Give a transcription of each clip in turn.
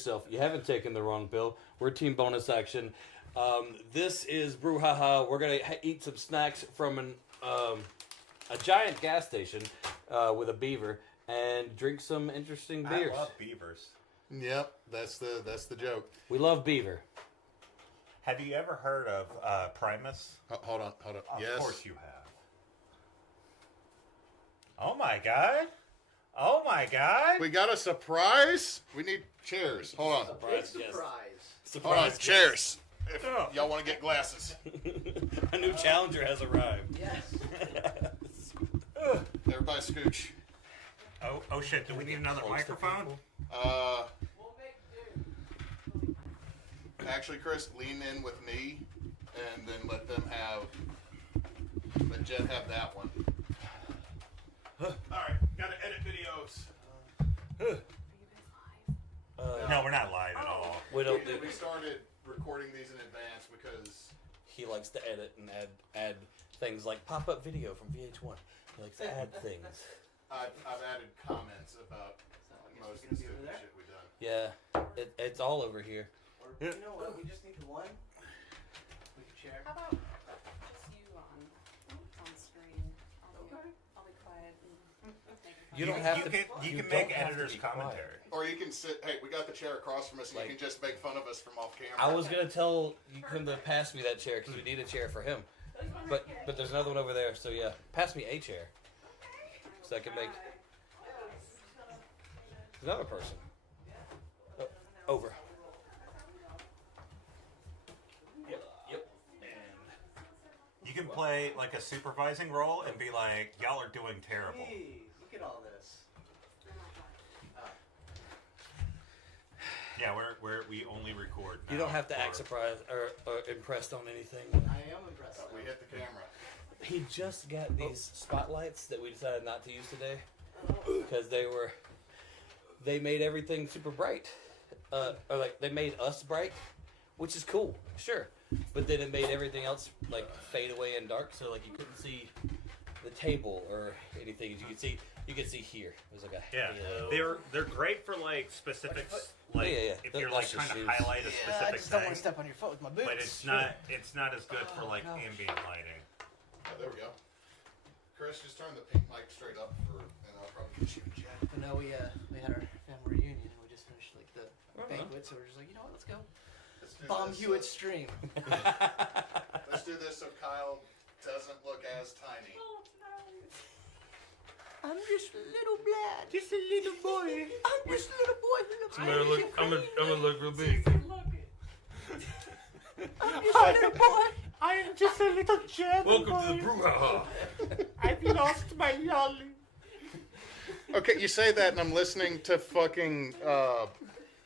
yourself. You haven't taken the wrong pill. We're team bonus action. This is Brewhaha. We're going to eat some snacks from a giant gas station with a beaver and drink some interesting beers. I love beavers. Yep, that's the joke. We love beaver. Have you ever heard of Primus? Hold on. Of Yes. course you have. Oh my god. Oh my god. We got a surprise. We need chairs. Hold on. Surprise. Hold on. Chairs. If y'all want to get glasses. A new challenger has arrived. Yes. Everybody scooch. Oh shit, do we need another microphone? We'll make do. Actually, Chris, lean in with me, and then let Jen have that one. All right, gotta edit videos. No, we're not live at all. We don't do. We started recording these in advance because He likes to edit and add things like pop-up video from VH1. He likes to add things. I've added comments about most of the stupid shit we've done. Yeah, it's all over here. Or, you know what? We just need one. We can share. How about just you on screen? I'll be quiet. You don't have to. You can don't make have to editor's be quiet. commentary. Or you can sit. Hey, we got the chair across from us, and you can just make fun of us from off camera. I was gonna tell him to pass me that chair because we need a chair for him. But there's another one over there, so yeah, pass me a chair. So I can make another person. Over. Yep. And You can play like a supervising role and be like, y'all are doing terrible. Hey, look at all this. Yeah, we only record. you don't now have to act for- surprised or impressed on anything. I am impressed. We hit the camera. He just got these spotlights that we decided not to use today because they made everything super bright, or like they made us bright, which is cool, sure, but then it made everything else like fade away and dark, so like you couldn't see the table or anything. You could see here. It was like a Yeah, halo. they're great for like specifics. Like Yeah. if They're you're like luscious trying to shoes. highlight a Yeah, I specific just don't want thing, to step on your foot with my boots. but it's not as good for like gosh. ambient lighting. Oh, there we go. Chris, just turn the pink mic straight up and I'll probably get you a jet. But no, we had our family reunion and we just finished like the banquet, so we're just like, you know what, let's go Let's do bomb this, Hewitt's stream. Let's do this so Kyle doesn't look as tiny. I'm just a little lad. Just a little boy. I'm just a little boy who looks I'm gonna look real big. I'm just a little boy. I am just a little German Welcome to the Brewhaha. I've lost my lolly. Okay, you say that, and I'm listening to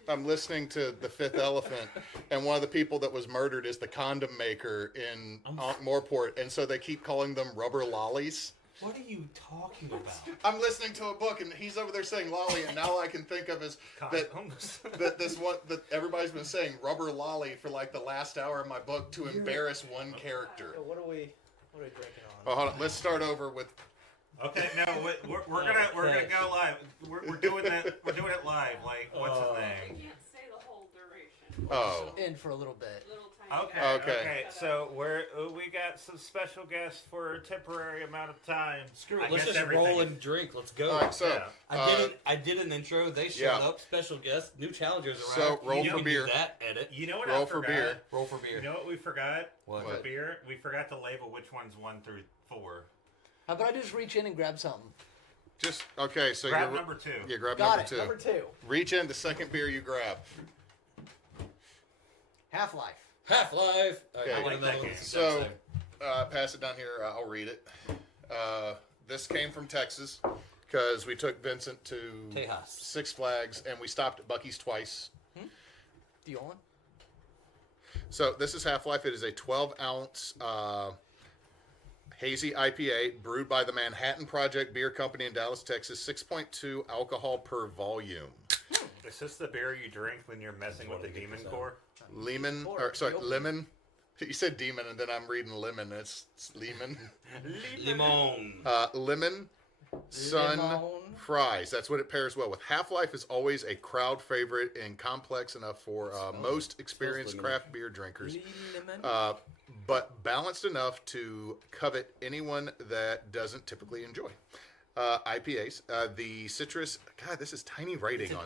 I'm listening to The Fifth Elephant, and one of the people that was murdered is the condom maker in Moorport, and so they keep calling them rubber lollies. What are you talking about? I'm listening to a book, and he's over there saying lolly, and now all I can think of is that everybody's been saying rubber lolly for like the last hour of my book to embarrass one character. So what are we drinking on? Oh, hold on. Let's start over with. Okay, no, we're gonna go live. We're doing that. We're doing it live. Like, what's his You name? can't say the whole duration. Oh. In for a little bit. Little tiny Okay. bit. Okay. So we got some special guests for a temporary amount of time. Screw I it. Let's guess just everything roll is- and drink. Let's go. All right, so Yeah. I did an intro. They showed Yeah. up. Special guests. New challengers So, arrived. roll You for can beer. Do that edit. You know what Roll I for forgot? beer. Roll for beer. You know what we forgot? What? For beer, we forgot to label which one's 1 through 4. How about I just reach in and grab something? Just okay. So Grab you're number 2. Yeah, grab Got number it. two. Number 2. Reach in. The second beer you grab. Half-Life. Half-Life. Okay. I like that game. So, pass it down here. I'll read it. This came from Texas because we took Vincent to Tejas. Six Flags and we stopped at Buc-ees twice. Do you want? So this is Half-Life. It is a 12-ounce hazy IPA brewed by the Manhattan Project Beer Company in Dallas, Texas. 6.2 alcohol per volume. Is this the beer you drink when you're messing with the demon core? Lemon, lemon. You said demon, and then I'm reading lemon. It's lemon. Limon. Lemon, Sun Lemon. fries. That's what it pairs well with. Half-Life is always a crowd favorite and complex enough for most experienced craft beer drinkers. Lemon. But balanced enough to covet anyone that doesn't typically enjoy. IPAs. The citrus. God, this is tiny writing on.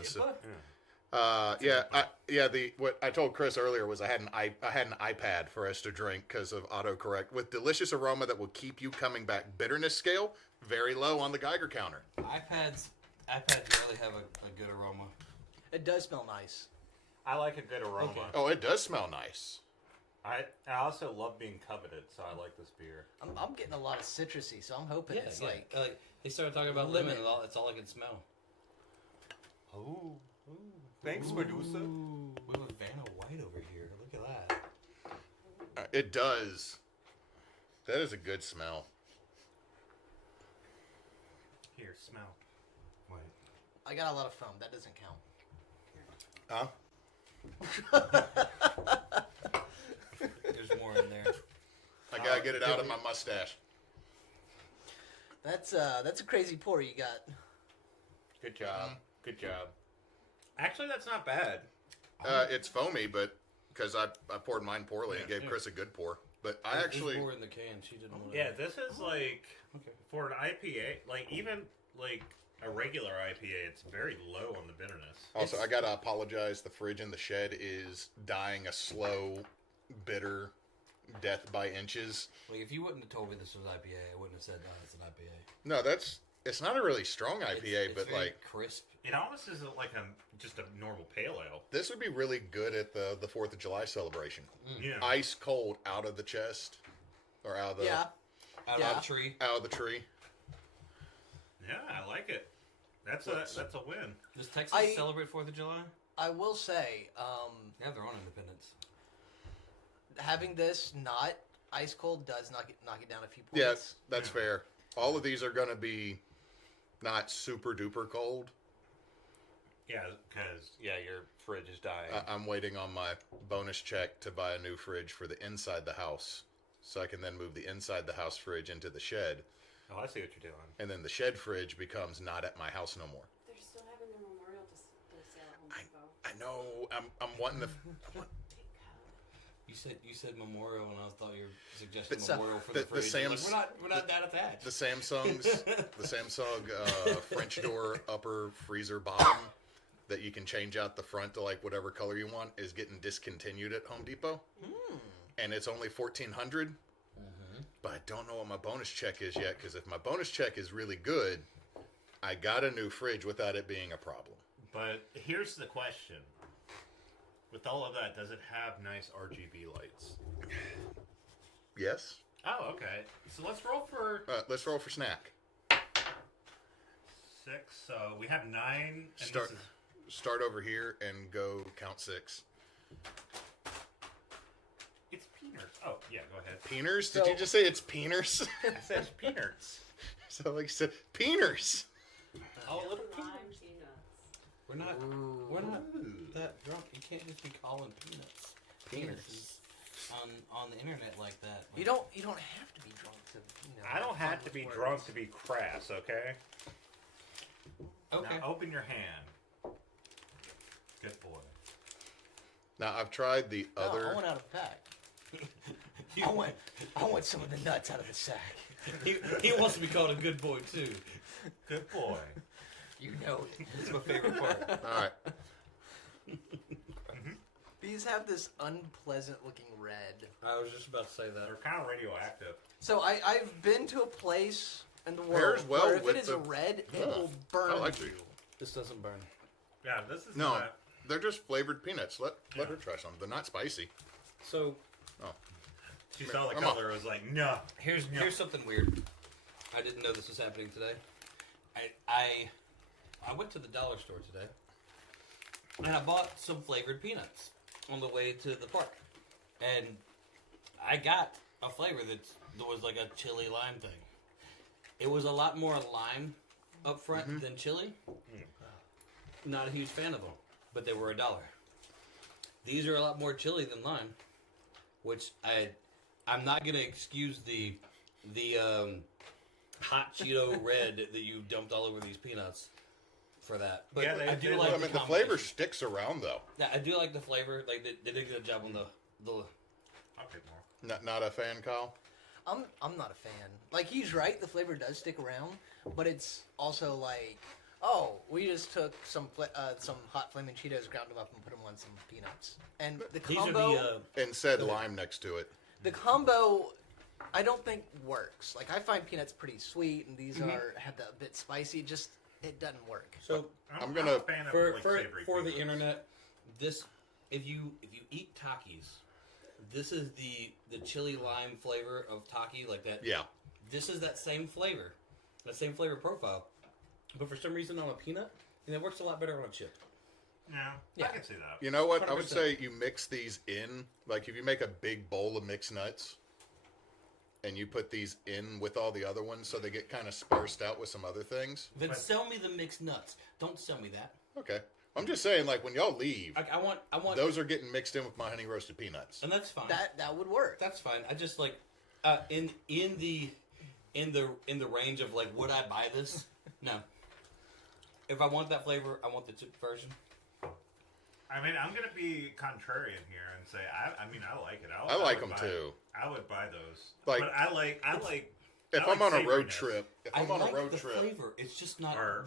What I told Chris earlier was I had an iPad for us to drink because of autocorrect with delicious aroma that will keep you coming back. Bitterness scale very low on the Geiger counter. iPads rarely have a good aroma. It does smell nice. I like a good aroma. Okay. Oh, it does smell nice. I also love being coveted, so I like this beer. I'm getting a lot of citrusy, so I'm hoping it's like. They started talking about lemon, and that's all I could smell. Oh, thanks, Medusa. We have a Vanna White over here. Look at that. It does. That is a good smell. Here, smell. Wait. I got a lot of foam. That doesn't count. Huh? There's more in there. I gotta get it out of my mustache. That's a crazy pour you got. Good job. Good job. Actually, that's not bad. It's foamy, but because I poured mine poorly and gave Chris a good pour. But I actually There's more in the can. She didn't want to. Yeah, this is like Okay. for an IPA, like even like a regular IPA, it's very low on the bitterness. also I gotta apologize. The fridge in the shed is dying a slow, bitter death by inches. Like, if you wouldn't have told me this was IPA, I wouldn't have said, "Oh, it's an IPA." No, it's not a really strong IPA, It's but very like crisp. It almost isn't like just a normal pale ale. this would be really good at the 4th of July celebration. Yeah. Ice cold out of the chest or out of the Out of Yeah. the tree. out of the tree. Yeah, I like it. That's a win. Does Texas I- celebrate 4th of July? I will say, They have their own independence. having this not ice cold does knock it down a few points. Yes, that's fair. All of these are going to be not super duper cold. Yeah, because your fridge is dying. I'm waiting on my bonus check to buy a new fridge for the inside the house, so I can then move the inside the house fridge into the shed, Oh, I see what you're doing. and then the shed fridge becomes not at my house no more. They're still having their Memorial Day sale at Home Depot. I know. I'm wanting to. You said memorial, and I thought you were suggesting So- memorial for the- the the fridge. Sam's- We're not that attached. The Samsung French door upper freezer bottom that you can change out the front to like whatever color you want is getting discontinued at Home Depot, and it's only $1,400. But I don't know what my bonus check is yet, because if my bonus check is really good, I got a new fridge without it being a problem. But here's the question: with all of that, does it have nice RGB lights? Yes. Oh, okay. So let's roll for Let's roll for snack. 6. So we have 9. And Start This is, start over here and go count 6. it's peanuts. Oh, yeah. Go ahead. Peeners? Did you just say it's peeners? It says peanuts. So like you said, peeners. Oh, little Lime peanuts. peanuts. We're not that drunk. You can't just be calling peanuts Peanuts. on the internet like that. You don't have to be drunk to. I don't have fun to be with drunk words. to be crass, okay? Okay. Now open your hand. Good boy. Now I've tried the No, other. I want out of the pack. I want some of the nuts out of the sack. he wants to be called a good boy too. Good boy. You know it. That's my favorite part. All right. These have this unpleasant looking red. I was just about to say that. They're kind of radioactive. So I've been to a place in the world Pairs well where if with it is the- a red, Yeah. it will burn I like you. these. This doesn't burn. Yeah, this is No, not. they're just flavored peanuts. Let her try some. They're not spicy. So Oh, She saw the Come on. color and was like, no. here's something weird. I didn't know this was happening today. I went to the dollar store today, and I bought some flavored peanuts on the way to the park, and I got a flavor that was like a chili lime thing. It was a lot more lime up front than chili. Not a huge fan of them, but they were $1. These are a lot more chili than lime, which I'm not gonna excuse the hot Cheeto red that you dumped all over these peanuts for that. But Yeah, I do they- like I mean, the combination. flavor sticks around though. Yeah, I do like the flavor. Like they did a good job on the. I'll take more. Not a fan, Kyle. I'm not a fan. Like, he's right, the flavor does stick around, but it's also like, oh, we just took some hot flaming Cheetos, ground them up, and put them on some peanuts. And the These combo, are the. And said lime next to it. the combo, I don't think works. Like, I find peanuts pretty sweet, and these have that bit spicy. Just, it doesn't work. So I'm gonna- a fan of, for like, for, savory for the peanuts. internet, this if you eat Takis, this is the chili lime flavor of Taki, like that. Yeah. This is that same flavor profile, but for some reason on a peanut, and it works a lot better on a chip. Yeah, I can see that. You know what? I would 100%. say you mix these in. Like if you make a big bowl of mixed nuts, and you put these in with all the other ones, so they get kind of sparsed out with some other things. Then But- sell me the mixed nuts. Don't sell me that. Okay. I'm just saying, like when y'all leave, I want those are getting mixed in with my honey roasted peanuts. and that's fine. That would work. That's fine. I just like in the range of like, would I buy this? No. If I want that flavor, I want the chip version. I mean, I'm gonna be contrarian here and say I mean I like it. I like would them buy- too. I would buy those. Like- but I like If I I'm like on a road savoriness. trip, if I I'm on like a road the trip, flavor. It's just not Or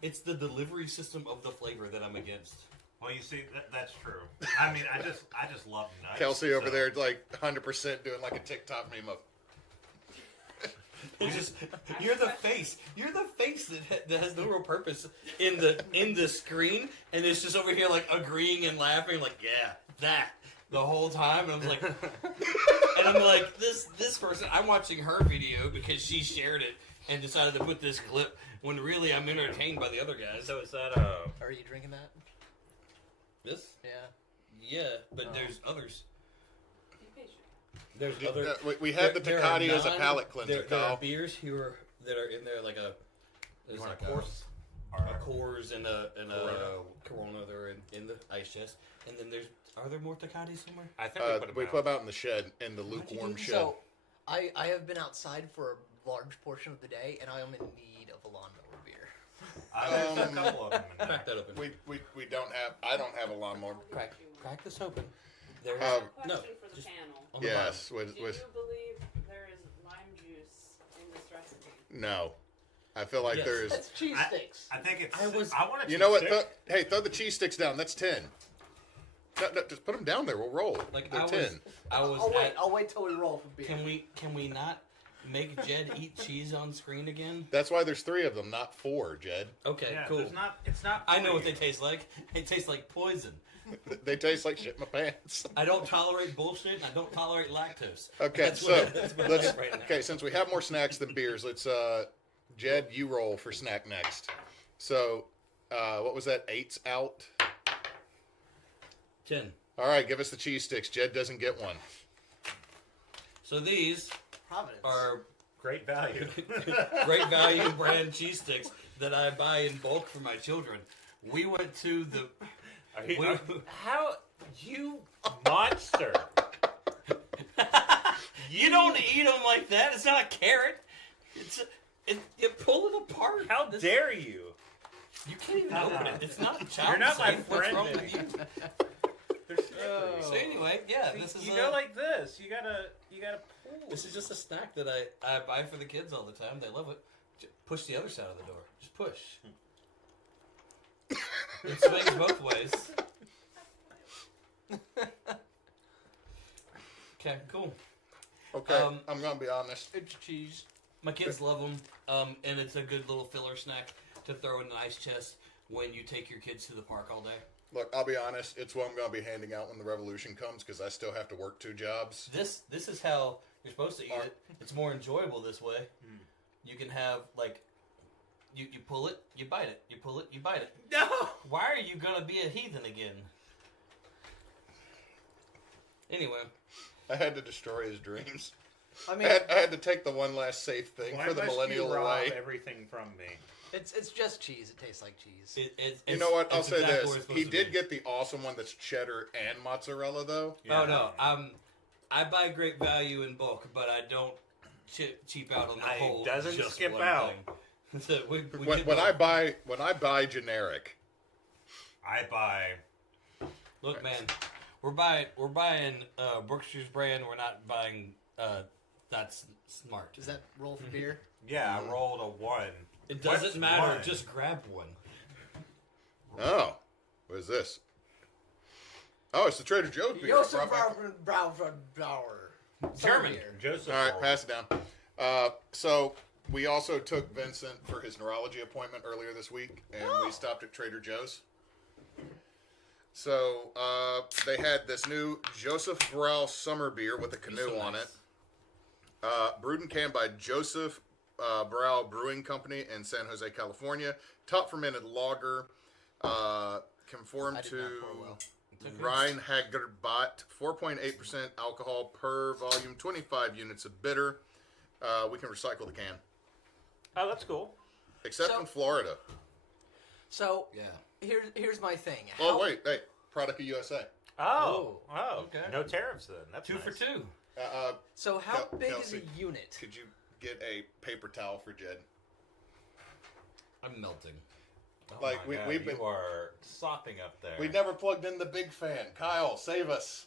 it's the delivery system of the flavor that I'm against. Well, you see, that's true. I mean, I just love nuts. Kelsey over so- there, like 100% doing like a TikTok meme of. You're the face. You're the face that has no real purpose in the screen, and it's just over here like agreeing and laughing, like that the whole time. And I'm like, this person. I'm watching her video because she shared it and decided to put this clip when really I'm entertained by the other guys. So is that Are you drinking that? This, Yeah. but Oh. there's others. Be patient. There's other. We had the there are Tecate as a non- palate cleanser, There are Kyle. beers that are in there like a. There's You want like a course? a Coors and a Corona. They're in the ice chest, and then are there more Tecates somewhere? I think We put them out in the shed, in the lukewarm shed. So, I have been outside for a large portion of the day, and I am in need of a lawnmower beer. There's a couple of them in there. Crack that open. We don't have. I don't have a lawnmower. Crack this open. There's I have a no. question for the just panel. on the Yes, Do with you believe there is lime juice in this recipe? no. I feel like Yes. there is. That's cheese sticks. I think it's. I was- I want to. You know what? Hey, throw the cheese sticks down. That's 10. No, just put them down there. We'll roll. Like They're I 10. was. I'll wait till we roll for beer. Can we not make Jed eat cheese on screen again? That's why there's 3 of them, not 4, Jed. Okay, Yeah, cool. there's not. It's not. I know what free. they taste like. They taste like poison. They taste like shit in my pants. I don't tolerate bullshit, and I don't tolerate lactose. Okay, That's so that's what let's. I am right now. Okay, since we have more snacks than beers, let's. Jed, you roll for snack next. So, what was that? 8's out. 10. All right, give us the cheese sticks. Jed doesn't get one. So these Providence. are Great value. great value brand cheese sticks that I buy in bulk for my children. We went to the. How you monster? You don't eat them like that. It's not a carrot. You pull it apart. How dare you? You can't even open it. It's not child You're not my safe. What's friend, wrong Vinny. with you? They're slippery. So anyway, yeah, this is You go like this. You gotta pull. this is just a snack that I buy for the kids all the time. They love it. Push the other side of the door. Just push. It swings both ways. Okay, cool. Okay, I'm gonna be honest. It's cheese. My kids love them, and it's a good little filler snack to throw in an ice chest when you take your kids to the park all day. Look, I'll be honest. It's what I'm gonna be handing out when the revolution comes because I still have to work 2 jobs. This is how you're supposed to eat it. It's more enjoyable this way. You can have like you pull it, you bite it. You pull it, you bite it. No. Why are you gonna be a heathen again? Anyway, I had to destroy his dreams. I I mean, had to take the one last safe thing Why for the must millennial you rob away. everything from me? it's just cheese. It tastes like cheese. You know what? I'll it's say exactly this: what it's supposed he to did be. get the awesome one that's cheddar and mozzarella, though. Oh no, I buy great value in bulk, but I don't cheap out on the I whole. doesn't just skip one out. thing. So we When, did when both. I buy generic, I buy. Look, man, we're buying Brookshires brand. We're not buying. That's smart. Does that roll for beer? Yeah, I rolled a 1. It doesn't What's matter. 1? Just grab one. oh, what is this? Oh, it's the Trader Joe's beer. I brought back- German. Joseph. All right, rolled. pass it down. So we also took Vincent for his neurology appointment earlier this week, and we stopped at Trader Joe's. So they had this new Joseph Brau summer beer with a canoe So on nice. it. Brewed and canned by Joseph Brau Brewing Company in San Jose, California. Top fermented lager, conformed I did to not pour well. Reinhagerbot, 4.8% alcohol per volume, 25 units of bitter. We can recycle the can, Oh, that's cool. except So- in Florida. So Yeah. here's my thing. Oh wait, hey, product of USA. Oh, okay. No tariffs then. That's 2 for nice. 2. So how big Kelsey, is a unit? Could you get a paper towel for Jed? I'm melting. Oh Like, my God, we've been- You are sopping up there. We never plugged in the big fan. Kyle, save us.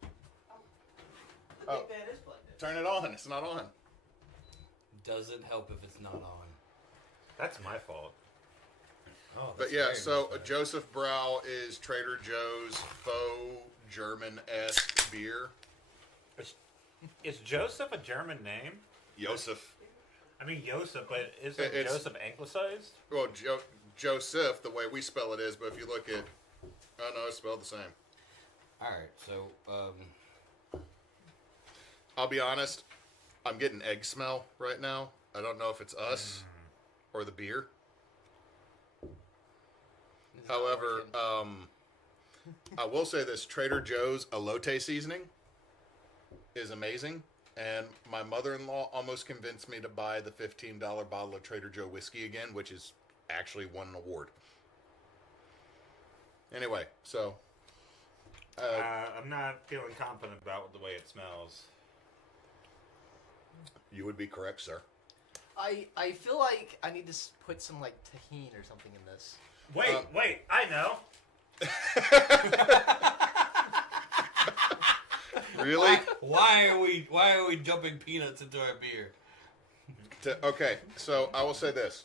The Oh. big fan is plugged in. Turn it on. It's not on. Doesn't help if it's not on. That's my fault. Oh, But that's yeah, very so nice there. Joseph Brau is Trader Joe's faux German-esque beer. Is Joseph a German name? Joseph. I mean Joseph, but isn't It's- Joseph anglicized? Well, Joseph, the way we spell it is, but if you look at... Oh, no, it's spelled the same. All right, so I'll be honest, I'm getting egg smell right now. I don't know if it's us or the beer. It's not However, working. I will say this: Trader Joe's elote seasoning is amazing, and my mother-in-law almost convinced me to buy the $15 bottle of Trader Joe whiskey again, which is actually won an award. Anyway, so I'm not feeling confident about the way it smells. you would be correct, sir. I feel like I need to put some like tahini or something in this. Wait, I know. Really? why are we dumping peanuts into our beer? Okay, so I will say this: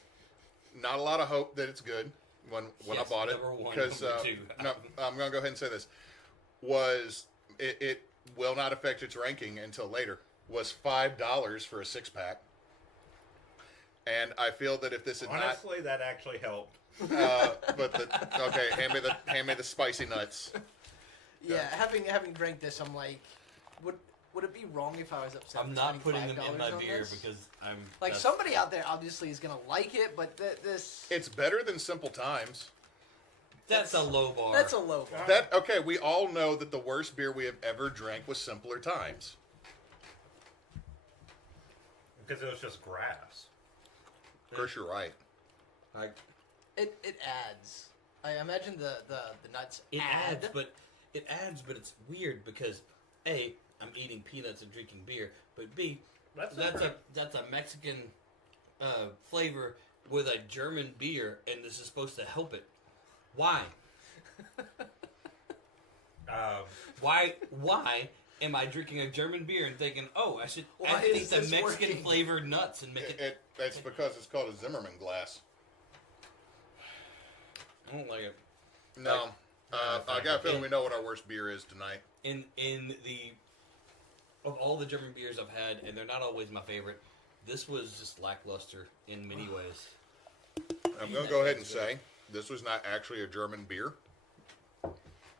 not a lot of hope that it's good when I Yes, bought it, number one, because number two. no, I'm going to go ahead and say this: was it will not affect its ranking until later. Was $5 for a 6-pack, and I feel that if this is Honestly, that actually helped. okay, hand me the spicy nuts. Yeah, having drank this, I'm like, would it be wrong if I was upset? I'm for not spending putting them in $5 my on beer this? because I'm Like that's- somebody out there obviously is gonna like it, but this It's better than Simple Times. That's a low bar. that's a low bar. Okay, we all know that the worst beer we have ever drank was Simpler Times. Because it was just grass. Of course, you're right. Like, It adds. I imagine the nuts it add. adds, but it's weird because A, I'm eating peanuts and drinking beer, but B, that's a Mexican flavor with a German beer, and this is supposed to help it. Why? Why am I drinking a German beer and thinking, oh, I should Why add is the this Mexican working? flavored nuts and make it. That's because it's called a Zimmerman glass. I don't like it. No, I got a feeling we know what our worst beer is tonight. In the of all the German beers I've had, and they're not always my favorite, this was just lackluster in many ways. I'm going to go ahead and say this was not actually a German beer.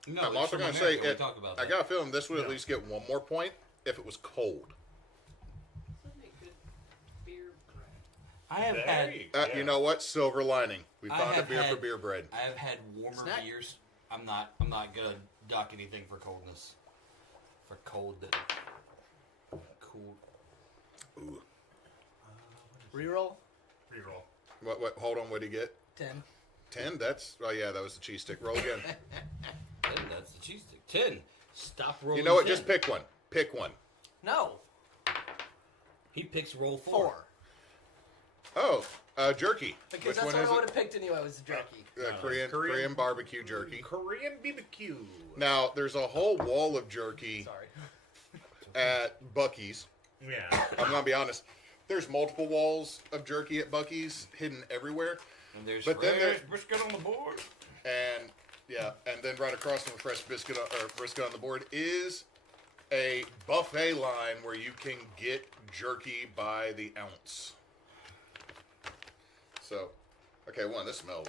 No, I'm it's also from going to America. say We talk about I that. got a feeling this would at least get one more point if it was cold. This would make good beer bread. I have There had you go. You know what? Silver lining. We I found a have beer for had- beer bread. I have had warmer Snack. beers. I'm not gonna dock anything for coldness. For cold. Cool. Ooh. Reroll Reroll. What? Hold on. What did he get? 10. 10? That's... Oh, yeah, that was the cheese stick. Roll again. 10, that's the cheese stick. 10. Stop rolling. You know what? 10. Just pick one. Pick one. No. He picks roll 4. 4. Oh, jerky. Because Which that's one what is I would it? have picked anyway, was the jerky. Korean barbecue jerky. Korean BBQ. Now, there's a whole wall of jerky Sorry. at Buc-ees. Yeah. I'm going to be honest. There's multiple walls of jerky at Buc-ees hidden everywhere. And there's But then fresh there- brisket on the board. And, yeah, and then right across from the fresh brisket on the board is a buffet line where you can get jerky by the ounce. So, okay, this smells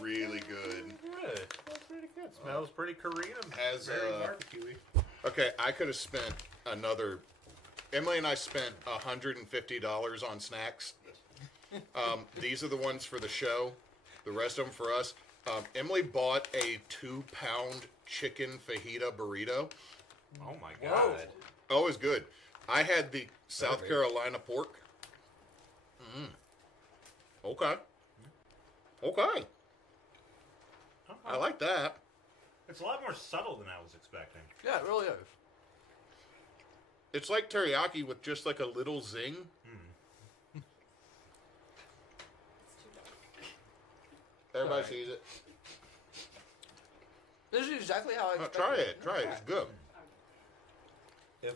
really good. Good. Smells pretty good. Smells pretty Korean. Has, very barbecuey. Okay, I could have spent Emily and I spent $150 on snacks. These are the ones for the show. The rest of them for us. Emily bought a 2-pound chicken fajita burrito. Oh my god. Oh, it was good. I had the South Carolina pork. Okay. Okay. I like that. It's a lot more subtle than I was expecting. Yeah, it really is. It's like teriyaki with just like a little zing. It's too dark. Everybody sees it. This is exactly how I expected Try it. Try it. It's good. If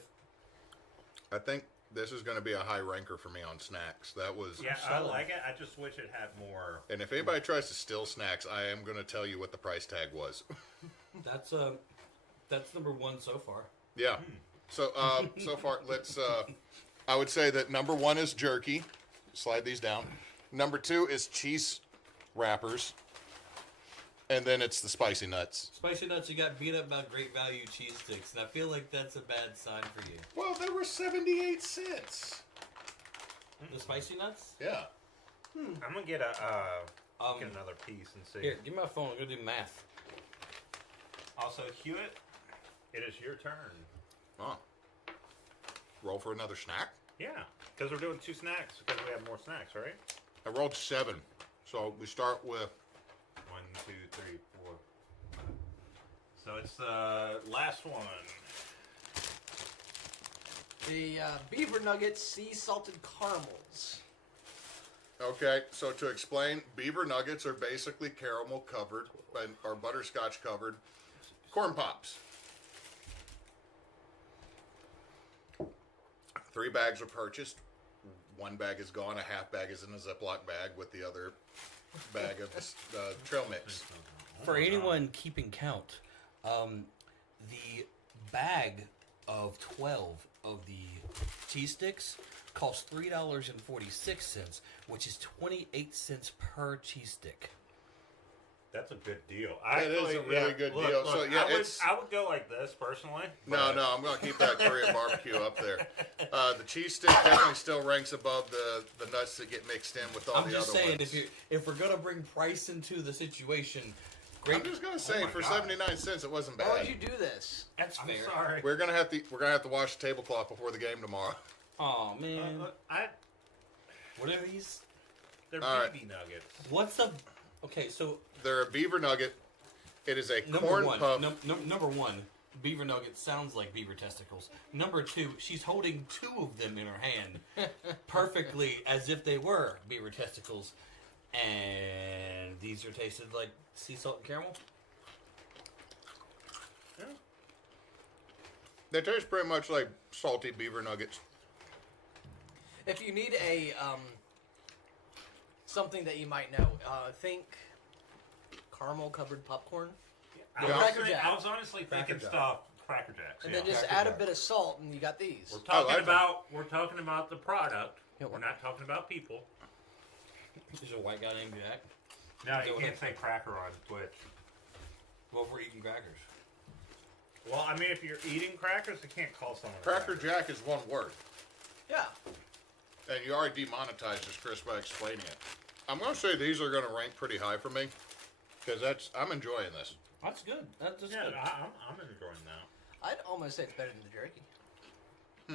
I think this is going to be a high ranker for me on snacks. That was. Yeah, I like it. I just wish it had more. And if anybody tries to steal snacks, I am going to tell you what the price tag was. that's number 1 so far. Yeah. So so far, let's. I would say that number 1 is jerky. Slide these down. Number 2 is cheese wrappers. And then it's the spicy nuts. Spicy nuts, you got beat up by Great Value cheese sticks, and I feel like that's a bad sign for you. Well, they were 78 cents. The spicy nuts? Yeah. I'm gonna get get another piece and see. Here, give me my phone. I'm gonna do math. Also, Hewitt, it is your turn. Oh. Roll for another snack. Yeah, because we're doing 2 snacks because we have more snacks, right? I rolled 7, so we start with. 1, 2, 3, 4. So it's the last one. The beaver nuggets sea salted caramels. Okay, so to explain, beaver nuggets are basically caramel covered or butterscotch covered corn pops. 3 bags were purchased. 1 bag is gone. A half bag is in a Ziploc bag with the other bag of trail mix. For anyone keeping count, the bag of 12 of the cheese sticks costs $3.46, which is 28 cents per cheese stick. That's a good deal. It is a really good deal. So, yeah, I would go like this personally. No, I'm going to keep that Korean barbecue up there. The cheese stick definitely still ranks above the nuts that get mixed in with all I'm the other just saying, ones. if we're gonna bring price into the situation, great. I'm just going to say, my for God. 79 cents, it wasn't Why bad. would you do this? That's I'm fair. sorry. We're gonna have to wash the tablecloth before the game tomorrow. Oh man, what are these? They're All right. BB nuggets. What's the? Okay, so They're a beaver nugget. It is a number corn one, puff. number 1, beaver nugget sounds like beaver testicles. Number 2, she's holding 2 of them in her hand, perfectly as if they were beaver testicles, and these are tasted like sea salt and caramel. They taste pretty much like salty beaver nuggets. If you need a something that you might know, think caramel covered popcorn, I was honestly thinking stuff Cracker Jacks. and Yeah. then just Cracker add a Jack. bit of salt, and you got these. We're talking like about the product. Yeah, We're not talking about people. There's a white guy named Jack. No, Go you ahead. can't say cracker on Twitch. Well, if we're eating crackers. Well, I mean, if you're eating crackers, you can't call someone a Cracker Jack is one word, Yeah, and you already demonetized this, Chris, by explaining it. I'm going to say these are going to rank pretty high for me because I'm enjoying this. That's good. That's Yeah, good. I'm enjoying that. I'd almost say it's better than the jerky.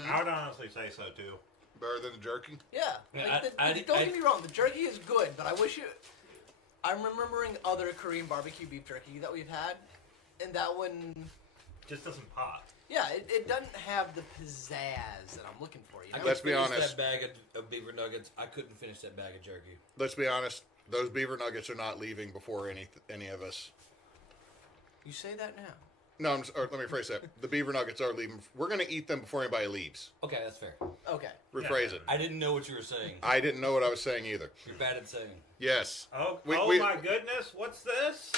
I would honestly say so too. Better than the jerky. Yeah, Yeah, like don't get me wrong, the jerky is good, but I wish you. I'm remembering other Korean barbecue beef jerky that we've had, and that one just doesn't pop. Yeah, it doesn't have the pizzazz that I'm looking for. You know? Let's be Finished honest. That bag of beaver nuggets, I couldn't finish that bag of jerky. Let's be honest. Those beaver nuggets are not leaving before any of us. You say that now. No, or let me rephrase that. The beaver nuggets are leaving. We're going to eat them before anybody leaves. Okay, that's fair. Okay. Rephrase it. I didn't know what you were saying. I didn't know what I was saying either. You're bad at saying. Yes. Oh, We- my goodness! What's this?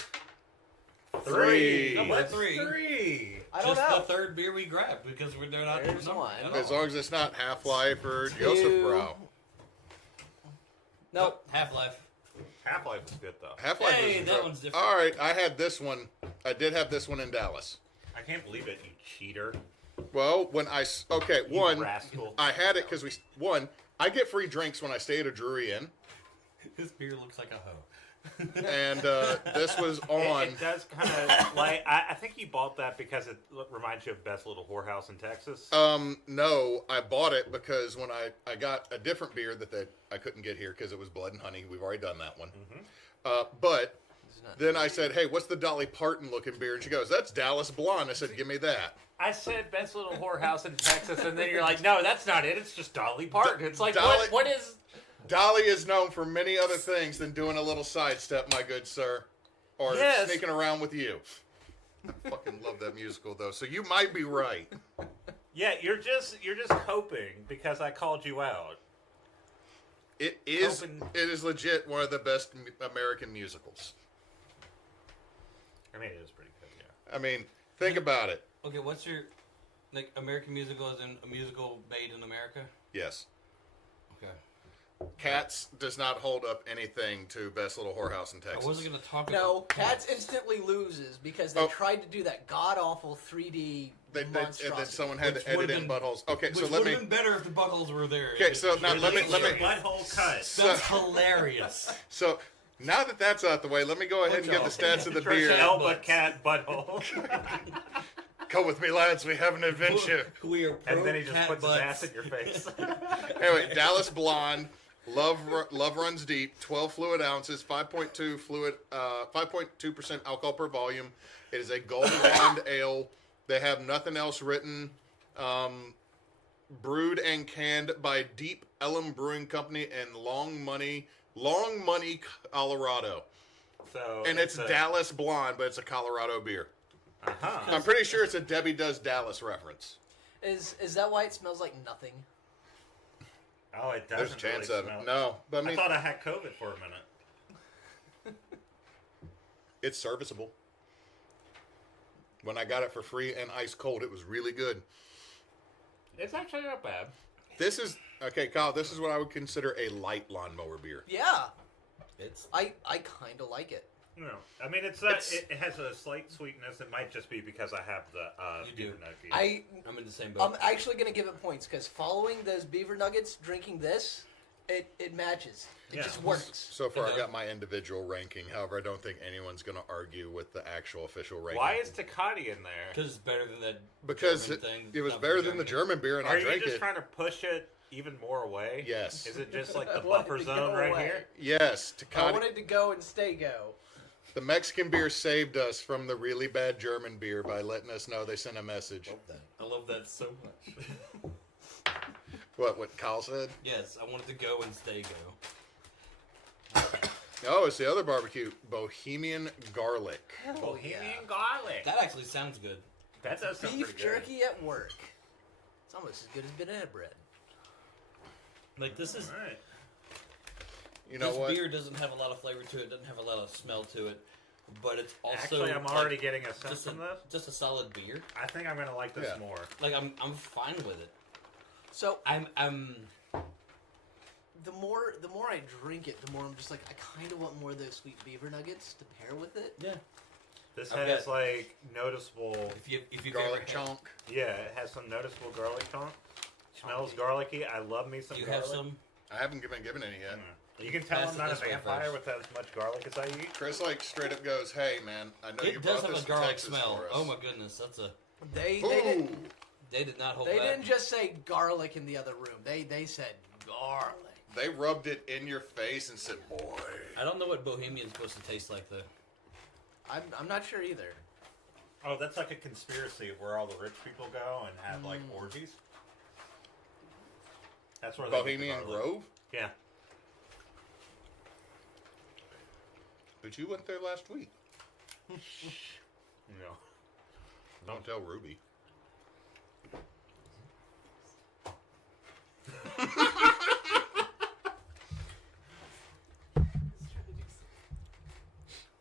3. Number What's 3. 3? I don't Just know. the third beer we grabbed because they're not There's numbered one. at As all. long as it's not Half-Life or Joseph Two. Brow. Nope. Half-Life. Half-Life is good though. Half-Life Hey, was that one's different. All right, I had this one. I did have this one in Dallas. I can't believe it, you cheater. Well, when okay, You one, rascal. I had it because I get free drinks when I stay at a Drury Inn, This beer looks like a hoe. and this was on. It does kind of like. I think you bought that because it reminds you of Best Little Whorehouse in Texas. No, I bought it because when I got a different beer that I couldn't get here because it was Blood and Honey. We've already done that one. But then I said, "Hey, what's the Dolly Parton looking beer?" And she goes, "That's Dallas Blonde." I said, "Give me that." I said Best Little Whorehouse in Texas, and then you're like, "No, that's not it. It's just Dolly Parton." It's like, Dolly- what is? Dolly is known for many other things than doing a little sidestep, my good sir, or Yes. sneaking around with you. I fucking love that musical though, so you might be right. Yeah, you're just coping because I called you out. It is Hoping- it is legit one of the best American musicals. I mean, it is pretty good. Yeah. I mean, think about it. Okay, what's your American musical as in a musical made in America? Yes. Okay. Cats does not hold up anything to Best Little Whorehouse in Texas. I wasn't gonna talk No, about Cats instantly loses because they Oh. tried to do that god awful 3D and then monstrosity. someone had Which to edit would've in been- buttholes. Okay, Which so would let have me. been better if the buttholes were there. Okay, so now let me. Your butthole cut. That's hilarious. So now that that's out the way, let me go ahead and give the stats of the beer. Elba cat butthole. Come with me, lads. We have an adventure. We are pro And then he just cat puts butts. his ass in your face. Anyway, Dallas Blonde, Love Runs Deep, 12 fluid ounces, 5.2% alcohol per volume. It is a gold blonde ale. They have nothing else written. Brewed and canned by Deep Ellum Brewing Company in Long Money, Colorado. So And it's a- Dallas Blonde, but it's a Colorado beer. Uh-huh. I'm pretty sure it's a Debbie Does Dallas reference. Is that why it smells like nothing? Oh, it There's a doesn't chance really of smell. it. No, but I I mean, thought I had COVID for a minute. it's serviceable. When I got it for free and ice cold, it was really good. It's actually not bad. This is okay, Kyle. This is what I would consider a light lawnmower beer. Yeah, It's I kind of like it. No, I mean it's not. It's- It has a slight sweetness. It might just be because I have the You do. beaver nut beer. I'm in the same I'm boat. actually gonna give it points because following those beaver nuggets, drinking this, it matches. It Yeah. just works. So far, I Okay. got my individual ranking. However, I don't think anyone's going to argue with the actual official ranking. Why is Tecate in there? Because it's better than that. Because German it, thing. it was Not better from than the Germany. German beer, and Are I you drank just it. trying to push it even more away? Yes. Is it just like I the wanted buffer to zone go right away. here? Yes, I Tecate. wanted to go and stay go. The Mexican beer saved us from the really bad German beer by letting us know they sent a message. I love that so much. What Kyle said? Yes, I wanted to go and stay go. Oh, it's the other barbecue, Bohemian Garlic. Hell Bohemian yeah. garlic. That actually sounds good. That does sound Beef pretty good. jerky at work. It's almost as good as banana bread. Like this is. All right. You know This what? beer doesn't have a lot of flavor to it. Doesn't have a lot of smell to it, but it's also Actually, I'm like, already getting a sense just from this. just a solid beer. I think I'm gonna like this Yeah. more. Like I'm fine with it. So I'm the more I drink it, the more I'm just like I kind of want more of those sweet beaver nuggets to pair with it. yeah. This I've has got- like noticeable. If you Garlic chunk. Yeah, it has some noticeable garlic chunk. Smells garlicky. I love me some Do you garlic. have some? I haven't been given any yet. You can tell Pass I'm it not a this way vampire first. with as much garlic as I eat. Chris like straight up goes, "Hey man, I know you It does brought have this a from garlic Texas smell. for us." Oh my goodness, that's a. They Ooh. didn't They did not hold they back. didn't just say garlic in the other room. They said garlic. They rubbed it in your face and said, "Boy." I don't know what Bohemian's supposed to taste like though. I'm not sure either. Oh, that's like a conspiracy where all the rich people go and have like orgies. That's where they get the Bohemian garlic. Grove? Yeah. But you went there last week. No. Don't tell Ruby.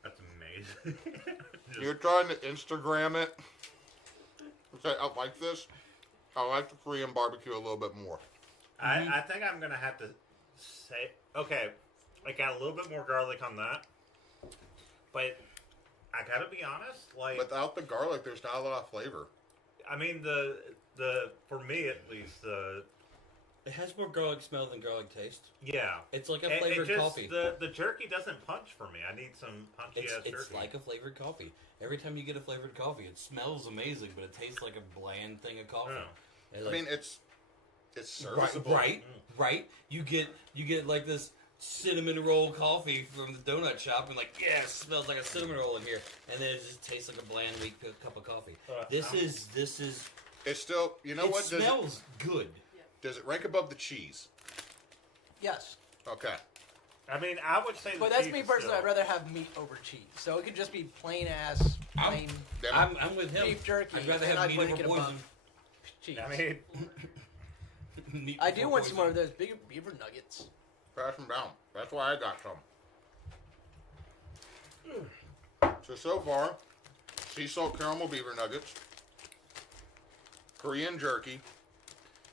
That's amazing. You're trying to Instagram it. Okay, I like this. I like the Korean barbecue a little bit more. I think I'm gonna have to say okay. I got a little bit more garlic on that, but I gotta be honest. Like Without the garlic, there's not a lot of flavor. I mean the for me at least It has more garlic smell than garlic taste. yeah. It's like a It flavored just, coffee. The jerky doesn't punch for me. I need some punchy ass jerky. It's like a flavored coffee. Every time you get a flavored coffee, it smells amazing, but it tastes like a bland thing of coffee. Oh. It's I like- mean, it's serviceable. right. You get like this cinnamon roll coffee from the donut shop, and like, yeah, it smells like a cinnamon roll in here, and then it just tastes like a bland, weak cup of coffee. This is. It's still, you know It what? smells good. Does it rank above the cheese? Yes. Okay. I mean, I would say. But the that's cheese me is personally. still- I'd rather have meat over cheese. So it could just be plain ass, plain Then I'm with him. beef jerky. I'd rather and have I'd meat rank over it poison. above cheese. I mean, Meat I before do want some poison. more of those big beaver nuggets. pass them down. That's why I got some. So far, sea salt caramel beaver nuggets, Korean jerky,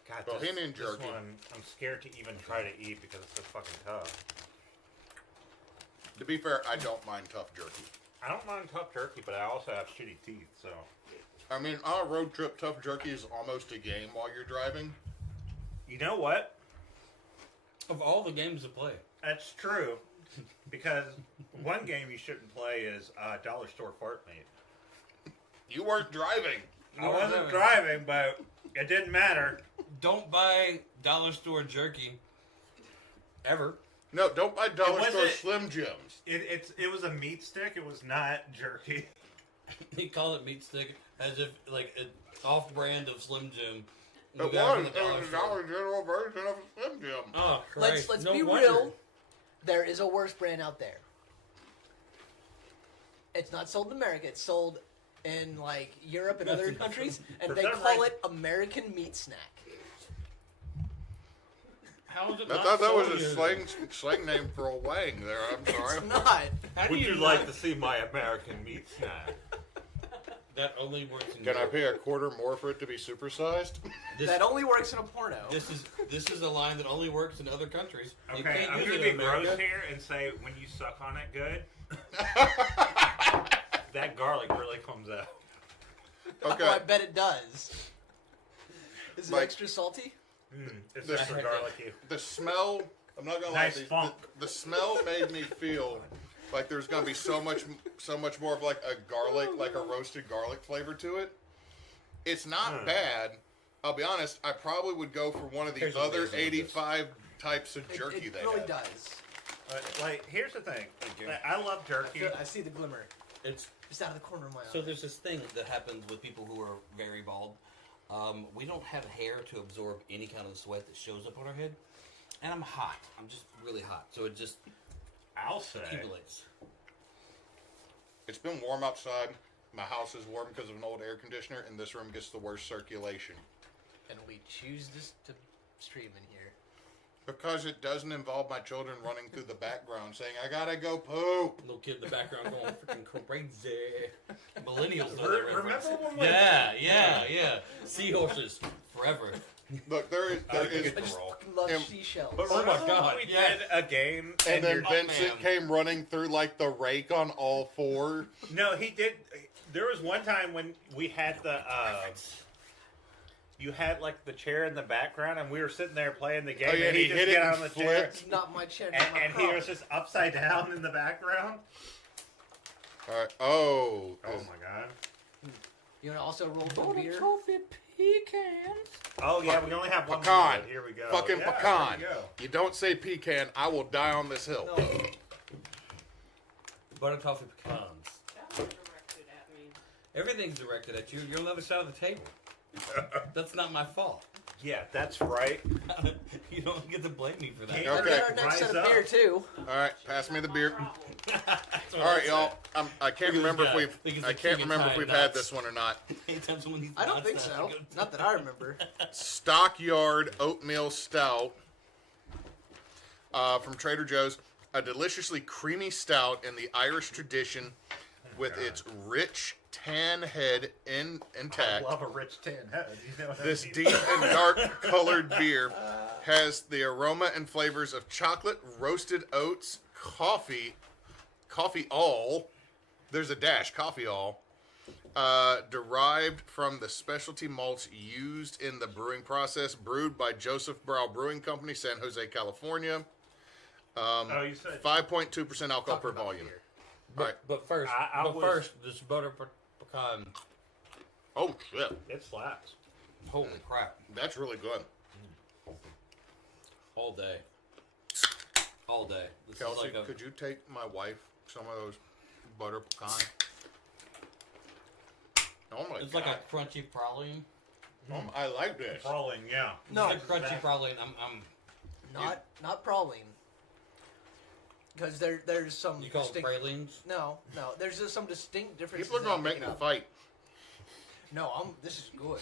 God, Bohemian this jerky. one, I'm scared to even try to eat because it's so fucking tough. To be fair, I don't mind tough jerky. I don't mind tough jerky, but I also have shitty teeth, so. I mean, on a road trip, tough jerky is almost a game while you're driving. You know what? Of all the games to play, That's true. Because one game you shouldn't play is Dollar Store Fart Mate. You weren't driving. I wasn't driving, but it didn't matter. don't buy dollar store jerky ever. No, don't buy Dollar wasn't- Store Slim Jims. It was a meat stick. It was not jerky. He called it meat stick as if like an off-brand of Slim Jim. It was. It was a Dollar General version of a Slim Jim. Oh, Let's Christ. No be wonder. real. There is a worse brand out there. It's not sold in America. It's sold in like Europe and other countries, and For they some call reason- it American meat snack. How is it I not thought that was sold a here? slang name for a wang there. I'm sorry. It's not. How do Would you not- like to see my American meat snack? That only works in Can I Europe. pay a quarter more for it to be supersized? This, That only works in a porno. this is a line that only works in other countries. You Okay, can't I'm use gonna it be in America. gross here and say when you suck on it good, that garlic really comes out. Okay. Oh, I bet it does. Is it Like- extra salty? It's This- extra garlicky. The smell, I'm not gonna Nice lie, funk. the smell made me feel like there's gonna be so much more of like a garlic, like a roasted garlic flavor to it. It's not bad. I'll be honest. I probably would go for one of the Here's a other laser with this. 85 types of jerky It they really have. does. Like, here's the thing. you. I love jerky. I see the glimmer It's just out of the corner of my eye. so there's this thing that happens with people who are very bald. We don't have hair to absorb any kind of sweat that shows up on our head, and I'm hot. I'm just really hot, so it just I'll say. accumulates. It's been warm outside. My house is warm because of an old air conditioner, and this room gets the worst circulation. And we choose this to stream in here. Because it doesn't involve my children running through the background saying, I gotta go poop. Little kid in the background going freaking crazy. Millennials know that reference. Remember when we Yeah. Seahorses forever. Look, there is. I There get is the I just roll. fucking love And- seashells. But Oh my remember God, when we yes. did a game and then you're- Vincent man. came running through like the rake on all four. No, he did. There was one time when we had the you had like the chair in the background, and we were sitting there playing the game, Oh, yeah, and he he just hit it got and on the chair, flipped. It's not my chair, not and, my and he prop. was just upside down in the background. All right. Oh. Oh my god! You want to also roll for beer? Toffee pecans. Oh yeah, we only have one Pecan. more, but here we go. Fucking Yeah, pecan. there we go. You don't say pecan, I will die on this hill. No. Butter toffee pecans. That was directed at me. Everything's directed at you. You're on the other side of the table. That's not my fault. Yeah, that's right. You don't get to blame me for that. Yeah. I've Okay. got our next Rise set of up. beer too. All right, pass me the beer. That's what All right, I y'all. I can't remember if guy. we've. Think he's I the can't king of remember if tying we've had knots. this one or not. said. Anytime someone needs I don't knots, think that's so. a good- Not that I remember. Stockyard Oatmeal Stout from Trader Joe's. A deliciously creamy stout in the Irish tradition with its rich tan head intact. I love a rich tan head. You know what This I mean? deep and dark colored beer has the aroma and flavors of chocolate, roasted oats, coffee all. There's a dash, coffee all. Derived from the specialty malts used in the brewing process, brewed by Joseph Brow Brewing Company, San Jose, California. Oh, you said 5.2% alcohol per Talking about volume. beer. All right. But first, I was- first, this butter pecan. Oh shit, it slaps. Holy crap! that's really good. All day. All day. This Kelsey, is like a, could you take my wife some of those butter pecan? Oh my it's god! like a crunchy praline. I like this. Crawling, yeah. No. It's like crunchy praline. I'm Not praline. Because there's some you call them distinct. pralines? No, there's just some distinct differences. People are that gonna I'm make picking me up. fight. No, this is good.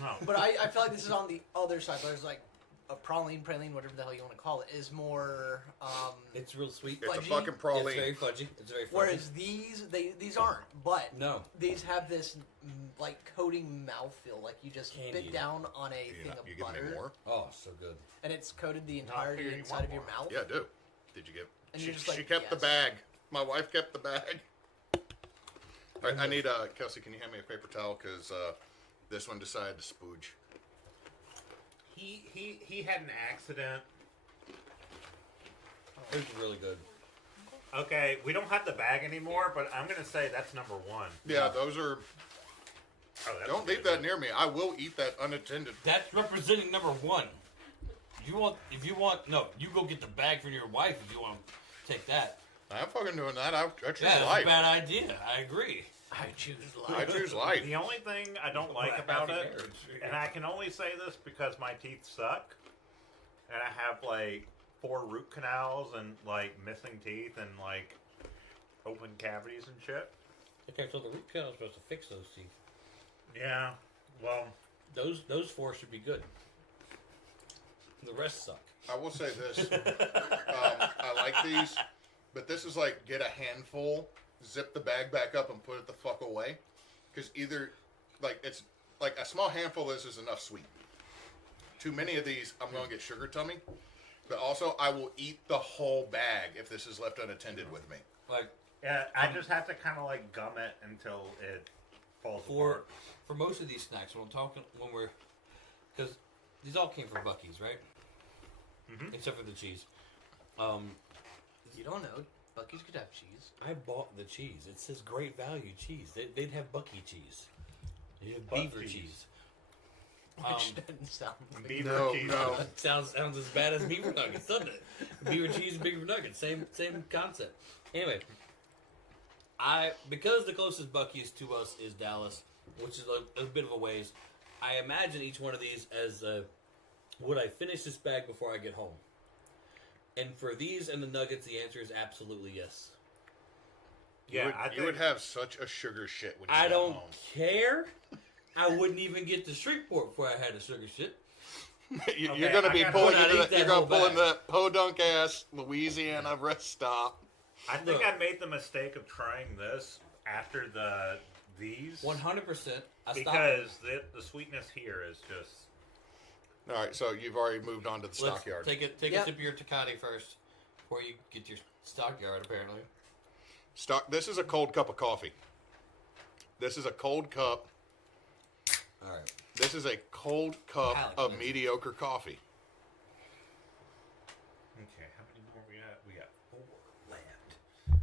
No. But I feel like this is on the other side. There's like a praline, whatever the hell you want to call it, is more. It's real sweet. It's a Fudgy? fucking It's praline. very fudgy. It's very fudgy. Whereas these aren't. But No. these have this like coating mouthfeel, like you just Candy. spit down on a You, thing know, of you give me butter, more? Oh, so good. and it's coated the here entirety you inside want of your more. mouth. Yeah, I do. Did you get? And She, you're just like, she kept the yes. bag. My wife kept the bag. All right, I need Kelsey. Can you hand me a paper towel? Because this one decided to spooge. He had an accident. It's really good. Okay, we don't have the bag anymore, but I'm gonna say that's number one. Yeah, those are. Oh, that's Don't leave good. that near me. I will eat that unattended. That's representing number one. If you want, no, you go get the bag for your wife if you want to take that. I'm fucking doing that. I choose Yeah, that's life. a bad idea. I agree. I choose I life. choose life. The only thing I don't like Well, about happy it, marriage. and I can only say this because my teeth suck, and I have like 4 root canals and like missing teeth and like open cavities and shit. Okay, so the root canal is supposed to fix those teeth. Yeah, well, Those 4 should be good. The rest suck. I will say this. I like these, but this is like get a handful, zip the bag back up, and put it the fuck away. Because either, like, it's like a small handful of this is enough sweet. Too many of these, I'm going to get sugar tummy. But also, I will eat the whole bag if this is left unattended with me. Like yeah, I just have to kind of like gum it until it falls apart. for most of these snacks, when we're because these all came from Buc-ees, right? Mhm. Except for the cheese. You don't know. Buc-ees could have cheese. I bought the cheese. It says great value cheese. They'd have Buc-ee cheese. You have Buc beaver cheese. cheese. Which doesn't sound like Beaver No, cheese. no. That sounds as bad as beaver nuggets, doesn't it? Beaver cheese and beaver nuggets, same concept. Anyway, because the closest Buc-ee's to us is Dallas, which is a bit of a ways. I imagine each one of these as would I finish this bag before I get home? And for these and the nuggets, the answer is absolutely yes. Yeah, you would have such a sugar shit when you I got don't home. care. I wouldn't even get to Shreveport before I had a sugar shit. You're Okay, going to I be gotta- pulling I'd into eat that. You're that going to whole pull into bag. that podunk ass Louisiana rest stop. I think Look. I made the mistake of trying this after these 100%. I stopped. because the sweetness here is just All right, so you've already moved on to the Let's stockyard. take a Yep. sip of your Tecate first before you get your stockyard. Apparently, This is a cold cup of coffee. This is a cold cup. all right. This is a cold cup Palate of cleanser. mediocre coffee. okay. How many more we got? We got 4 left.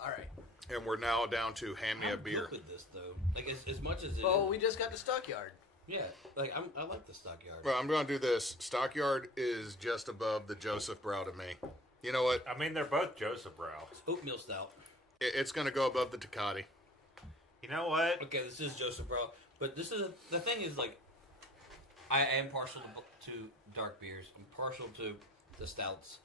All right. And we're now down to hand me a I'm beer. good with this though. Like as much as it Oh, is- we just got to Stockyard. yeah. Like I like the stockyard. Well, I'm going to do this. Stockyard is just above the Joseph Brow to me. You know what? I mean, they're both Joseph Brow. Oatmeal stout. It's going to go above the Tecate. You know what? Okay, this is Joseph Bro, but this is the thing is like, I am partial to dark beers. I'm partial to the stouts.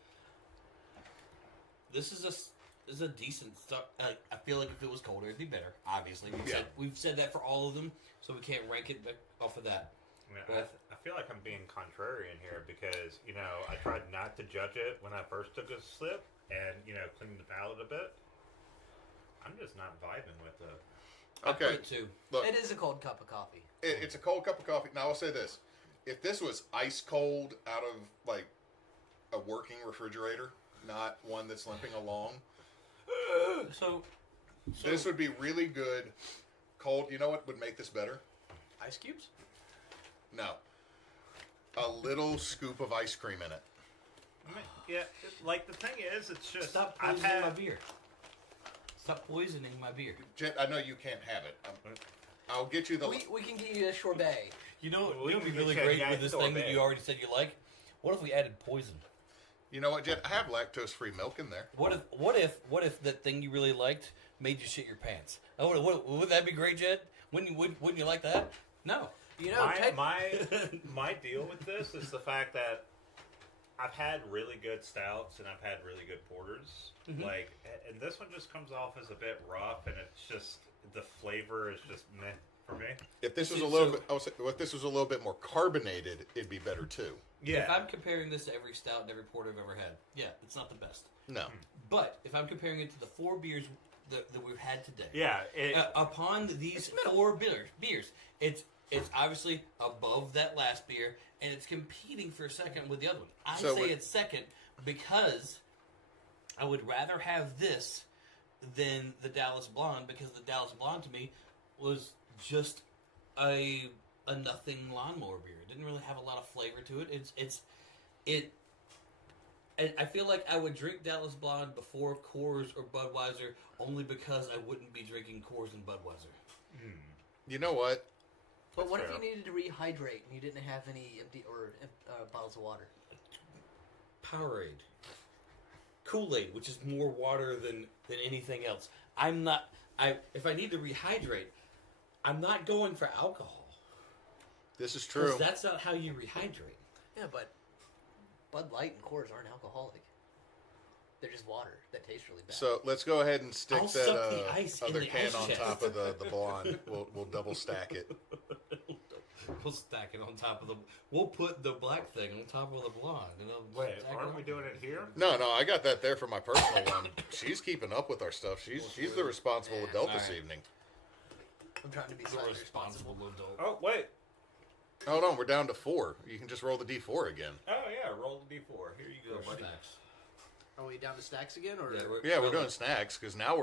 This is a decent stuff. I feel like if it was colder, it'd be better. Obviously, we've said that for all of them, so we can't rank it off of that. I feel like I'm being contrarian here because, you know, I tried not to judge it when I first took a sip and, you know, cleaned the palate a bit. I'm just not vibing with it. Okay. I put it too. Look, It is a cold cup of coffee. it's a cold cup of coffee. Now, I'll say this. If this was ice cold out of, like, a working refrigerator, not one that's limping along, So this would be really good. Cold, you know what would make this better? Ice cubes? No. A little scoop of ice cream in it. I mean, yeah, like the thing is, it's just stop I've poisoning had my beer. Stop poisoning my beer. Jet, I know you can't have it. I'll get you the. We can get you a sorbet. You know, We it would be can really get great you with this guys thing that sorbet. you already said you like. What if we added poison? You know what, Jet? I have lactose-free milk in there. What if that thing you really liked made you shit your pants? Oh, would that be great, Jed? Wouldn't you like that? No. You know, my deal with this is the fact that I've had really good stouts and I've had really good porters. Mhm. Like, and this one just comes off as a bit rough, and it's just the flavor is just meh for me. If this was So- a little bit, if this was a little bit more carbonated, it'd be better too. Yeah, If I'm comparing this to every stout and every porter I've ever had, yeah, it's not the best. No. But if I'm comparing it to the 4 beers that we've had today, yeah. upon these 4 beers, it's obviously above that last beer, and it's competing for second with the other one. I So say what- it's second because I would rather have this than the Dallas Blonde, because the Dallas Blonde to me was just a nothing lawnmower beer. It didn't really have a lot of flavor to it. And I feel like I would drink Dallas Blonde before Coors or Budweiser only because I wouldn't be drinking Coors and Budweiser. You know what? But what fair. if you needed to rehydrate and you didn't have any empty or bottles of water? Powerade. Kool-Aid, which is more water than anything else. If I need to rehydrate, I'm not going for alcohol. This is 'Cause true. that's not how you rehydrate. Yeah, but Bud Light and Coors aren't alcoholic. They're just water that tastes really bad. So let's go ahead and stick I'll that suck the ice in other the can ice on chest. top of the blonde. We'll double stack it. We'll stack it on top of the. We'll put the black thing on top of the blonde. And Wait, aren't we doing it here? No, I got that there for my personal one. She's keeping up with our stuff. She's the responsible adult this Alright. evening. I'm trying to be The slightly responsible responsible. adult. Oh wait. Hold on, we're down to 4. You can just roll the D4 again. Oh yeah, roll the d4. Here you go, buddy. Snacks. Are we down to stacks again, or Yeah, we're doing snacks because now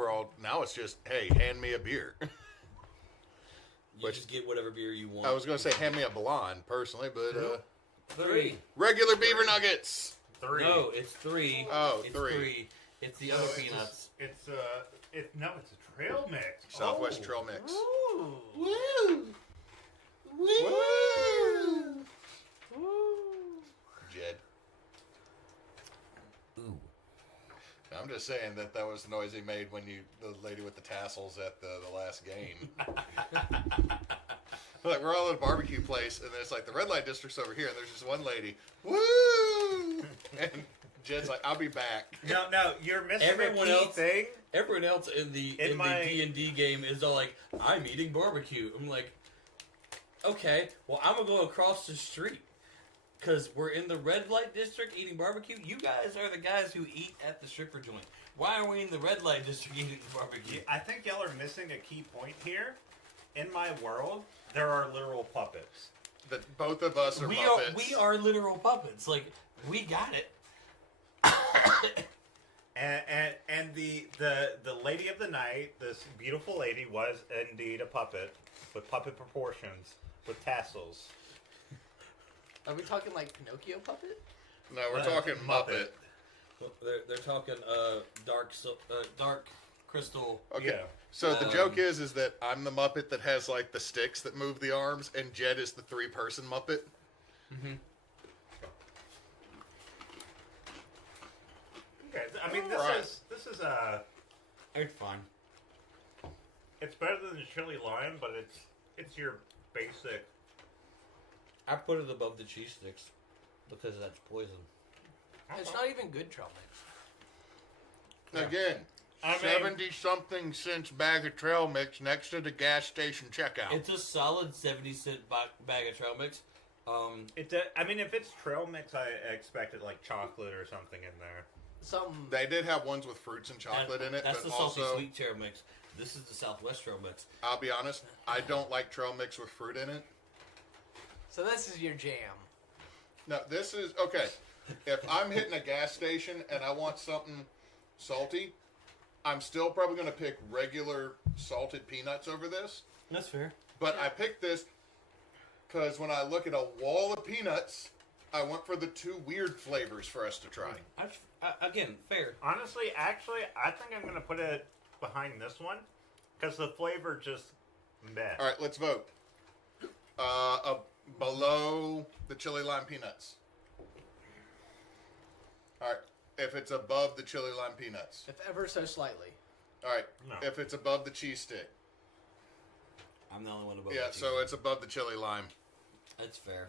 it's just, hey, hand me a beer. You But- just get whatever beer you want. I was going to say hand me a blonde personally, but 3. regular beaver nuggets. 3. No, it's 3. Oh, it's 3. It's the So other it's peanuts. It's a trail mix. Southwest Oh. Trail Mix. Ooh. Woo! Jed. Ooh. I'm just saying that was the noise he made when the lady with the tassels at the last game. Like, we're all at a barbecue place, and there's like the red light district's over here, and there's just one lady. Woo! And Jed's like, I'll be back. No, you're missing Everyone a key else- thing. Everyone else in the my- D&D game is all like, I'm eating barbecue. I'm like, okay, well, I'm going to go across the street. Because we're in the red light district eating barbecue. You guys are the guys who eat at the stripper joint. Why are we in the red light district eating barbecue? I think y'all are missing a key point here. In my world, there are literal puppets. That both of us are We Muppets. we are literal puppets. Like, we got it. And the lady of the night, this beautiful lady, was indeed a puppet with puppet proportions, with tassels. Are we talking like Pinocchio puppet? No, we're talking Muppet. They're talking dark crystal. Okay. Yeah. So the joke is that I'm the Muppet that has like the sticks that move the arms, and Jed is the 3-person Muppet. Mm-hmm. Okay, I mean Alright. this is a It's fine. It's better than the chili lime, but it's your basic. I put it above the cheese sticks because that's poison. It's not even good trail mix. Again, I mean- 70-something cents bag of trail mix next to the gas station checkout. It's a solid 70-cent bag of trail mix. I mean, if it's trail mix, I expected like chocolate or something in there. Something. They did have ones with fruits and chocolate in it, That's but the salty also, sweet trail mix. This is the Southwest trail mix. I'll be honest, I don't like trail mix with fruit in it. So this is your jam. No, this is, okay, if I'm hitting a gas station and I want something salty, I'm still probably going to pick regular salted peanuts over this. That's fair. But I picked this because when I look at a wall of peanuts, I went for the two weird flavors for us to try. Again, fair. Honestly, actually, I think I'm gonna put it behind this one because the flavor just meh. All right, let's vote. Below the chili lime peanuts. All right, if it's above the chili lime peanuts. If ever so slightly. All right, No. if it's above the cheese stick. I'm the only one above. Yeah, the cheese. so it's above the chili lime. That's fair.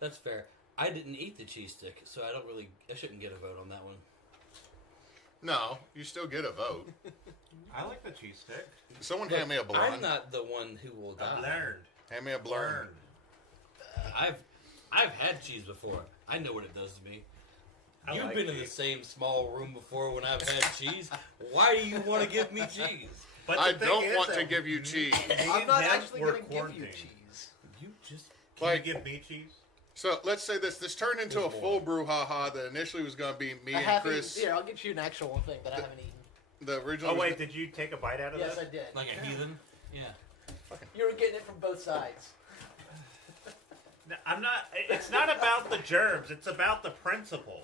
That's fair. I didn't eat the cheese stick, so I shouldn't get a vote on that one. No, you still get a vote. I like the cheese stick. Someone hand me a blonde. I'm not the one who will die. I've learned. Hand me a blonde. Learned. I've had cheese before. I know what it does to me. I You've like been in the cheese. same small room before when I've had cheese. Why do you want to give me cheese? But I the thing don't is want that to give you cheese. me I'm and not him actually were going to give you quarantined. cheese. You just Can Like- you give me cheese? So let's say this turned into a There's full more. brouhaha that initially was going to be me I and haven't Chris. eaten. Here, I'll get you an actual thing that I haven't eaten. The original. Oh was- wait, did you take a bite out of Yes, this? I did. like a heathen. Yeah. You were getting it from both sides. No, I'm not. It's not about the germs. It's about the principle.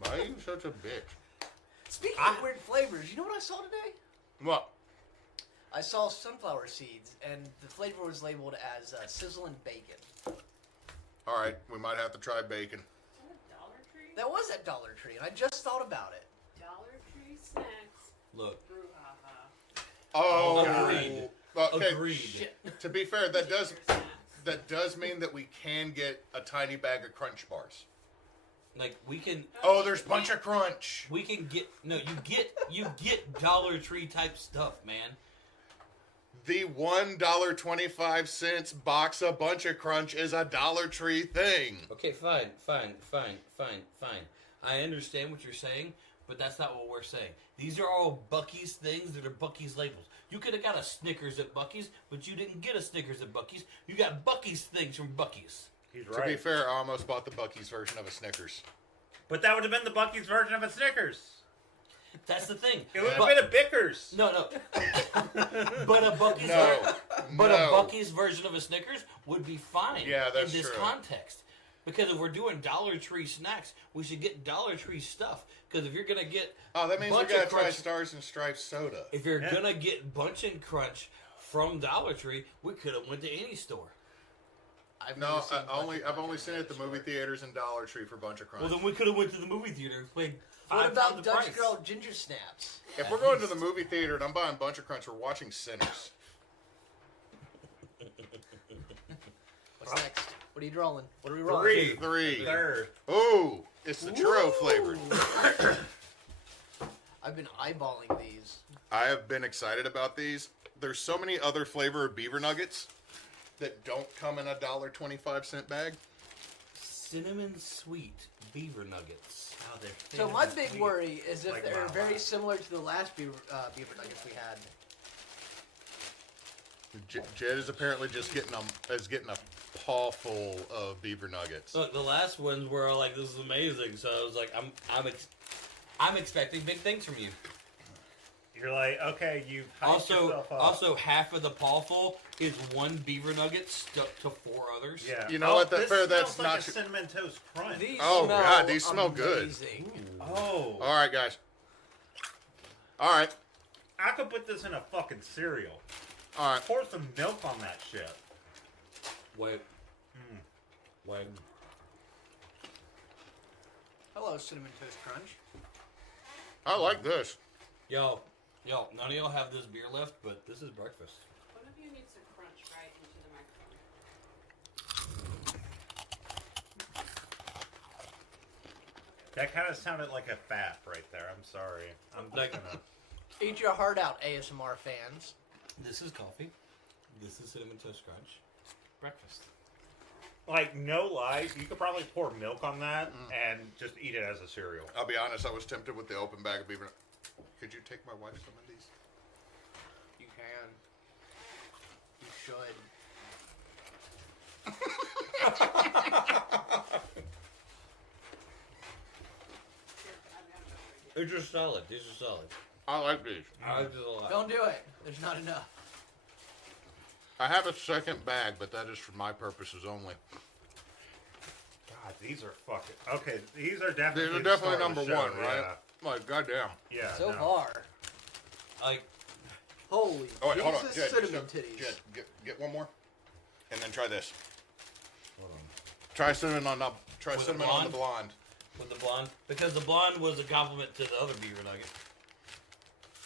Why are you such a bitch? Speaking of weird flavors, you know what I saw today? What? I saw sunflower seeds, and the flavor was labeled as sizzling bacon. All right, we might have to try bacon. Is that a Dollar Tree? That was at Dollar Tree, and I just thought about it. Dollar Tree snacks. Look. Brouhaha. Oh, Agreed. Okay. Agreed. Shit. To be fair, that does Snacks. mean that we can get a tiny bag of Crunch bars. Like we can. Oh, there's Bunch of Crunch. We can get you get Dollar Tree type stuff, man. The $1.25 box of Bunch of Crunch is a Dollar Tree thing. Okay, fine. I understand what you're saying, but that's not what we're saying. These are all Buc-ees things that are Buc-ees labels. You could have got a Snickers at Buc-ees, but you didn't get a Snickers at Buc-ees. You got Buc-ees things from Buc-ees. He's To be fair, I almost bought the Buc-ees version of a Snickers. But that would have been the Buc-ee's version of a Snickers. That's the thing. It would have But- been a Bickers. No. But a Buc-ees No, But no. a Buc-ees version of a Snickers would be fine Yeah, that's in this true. context. Because if we're doing Dollar Tree snacks, we should get Dollar Tree stuff. Because if you're going to get Oh, that means we Bunch gotta of try Crunch- Stars and Stripes soda. if you're Yeah. going to get Bunch and Crunch from Dollar Tree, we could have went to any store. I've No, never seen I've only seen it at the movie theaters and Dollar Tree for Bunch of Crunch. Well, then we could have went to the movie theater and paid What 5 about times the Dutch price. Girl Ginger Snaps? If we're going to the movie theater and I'm buying Bunch of Crunch, we're watching Sinners. What's next? What are you drawing? What are we rolling? Three. 3. Third. Ooh, it's the churro flavored. I've been eyeballing these. I have been excited about these. There's so many other flavored beaver nuggets that don't come in a $1.25 bag. Cinnamon sweet beaver nuggets. Oh, they're So thin my and big sweet. worry is if Like they're Wow. very similar to the last beaver nuggets we had. Jed is apparently just getting a paw full of beaver nuggets. Look, the last ones were all like, "This is amazing." So I was like, I'm expecting big things from you." You're like, okay, you've hyped Also, yourself up. half of the pawful is one beaver nugget stuck to 4 others. yeah. You know what, This that's smells not like a tr- cinnamon toast crunch. These Oh, smell God, these smell good. amazing. Oh, All right, guys. All right. I could put this in a fucking cereal. All right. Pour some milk on that shit. Wait. Wait. Hello, Cinnamon Toast Crunch. I like this. Yo, Y'all, none of y'all have this beer left, but this is breakfast. One of you needs to crunch right into the microphone. That kind of sounded like a fap right there. I'm sorry. I'm just Like- gonna. Eat your heart out, ASMR fans. This is coffee. This is Cinnamon Toast Crunch. Breakfast. Like, no lie, you could probably pour milk on that and just eat it as a cereal. I'll be honest, I was tempted with the open bag of beaver. Could you take my wife some of these? You can. You should. Here, I've got it over here. These are solid. These are solid. I like these. I like this a lot. Don't do it. There's not enough. I have a second bag, but that is for my purposes only. God, these are fucking. Okay, these are definitely. These are the definitely star of number the show, one, right? Like, goddamn. Yeah. Yeah. So no. far. Like, Holy Oh, wait, hold on. Jesus, Jed, cinnamon titties. Jed, get one more. And then try this. hold on. Try cinnamon on the, try With the cinnamon on the blonde. With the blonde, because the blonde was a compliment to the other beaver nugget.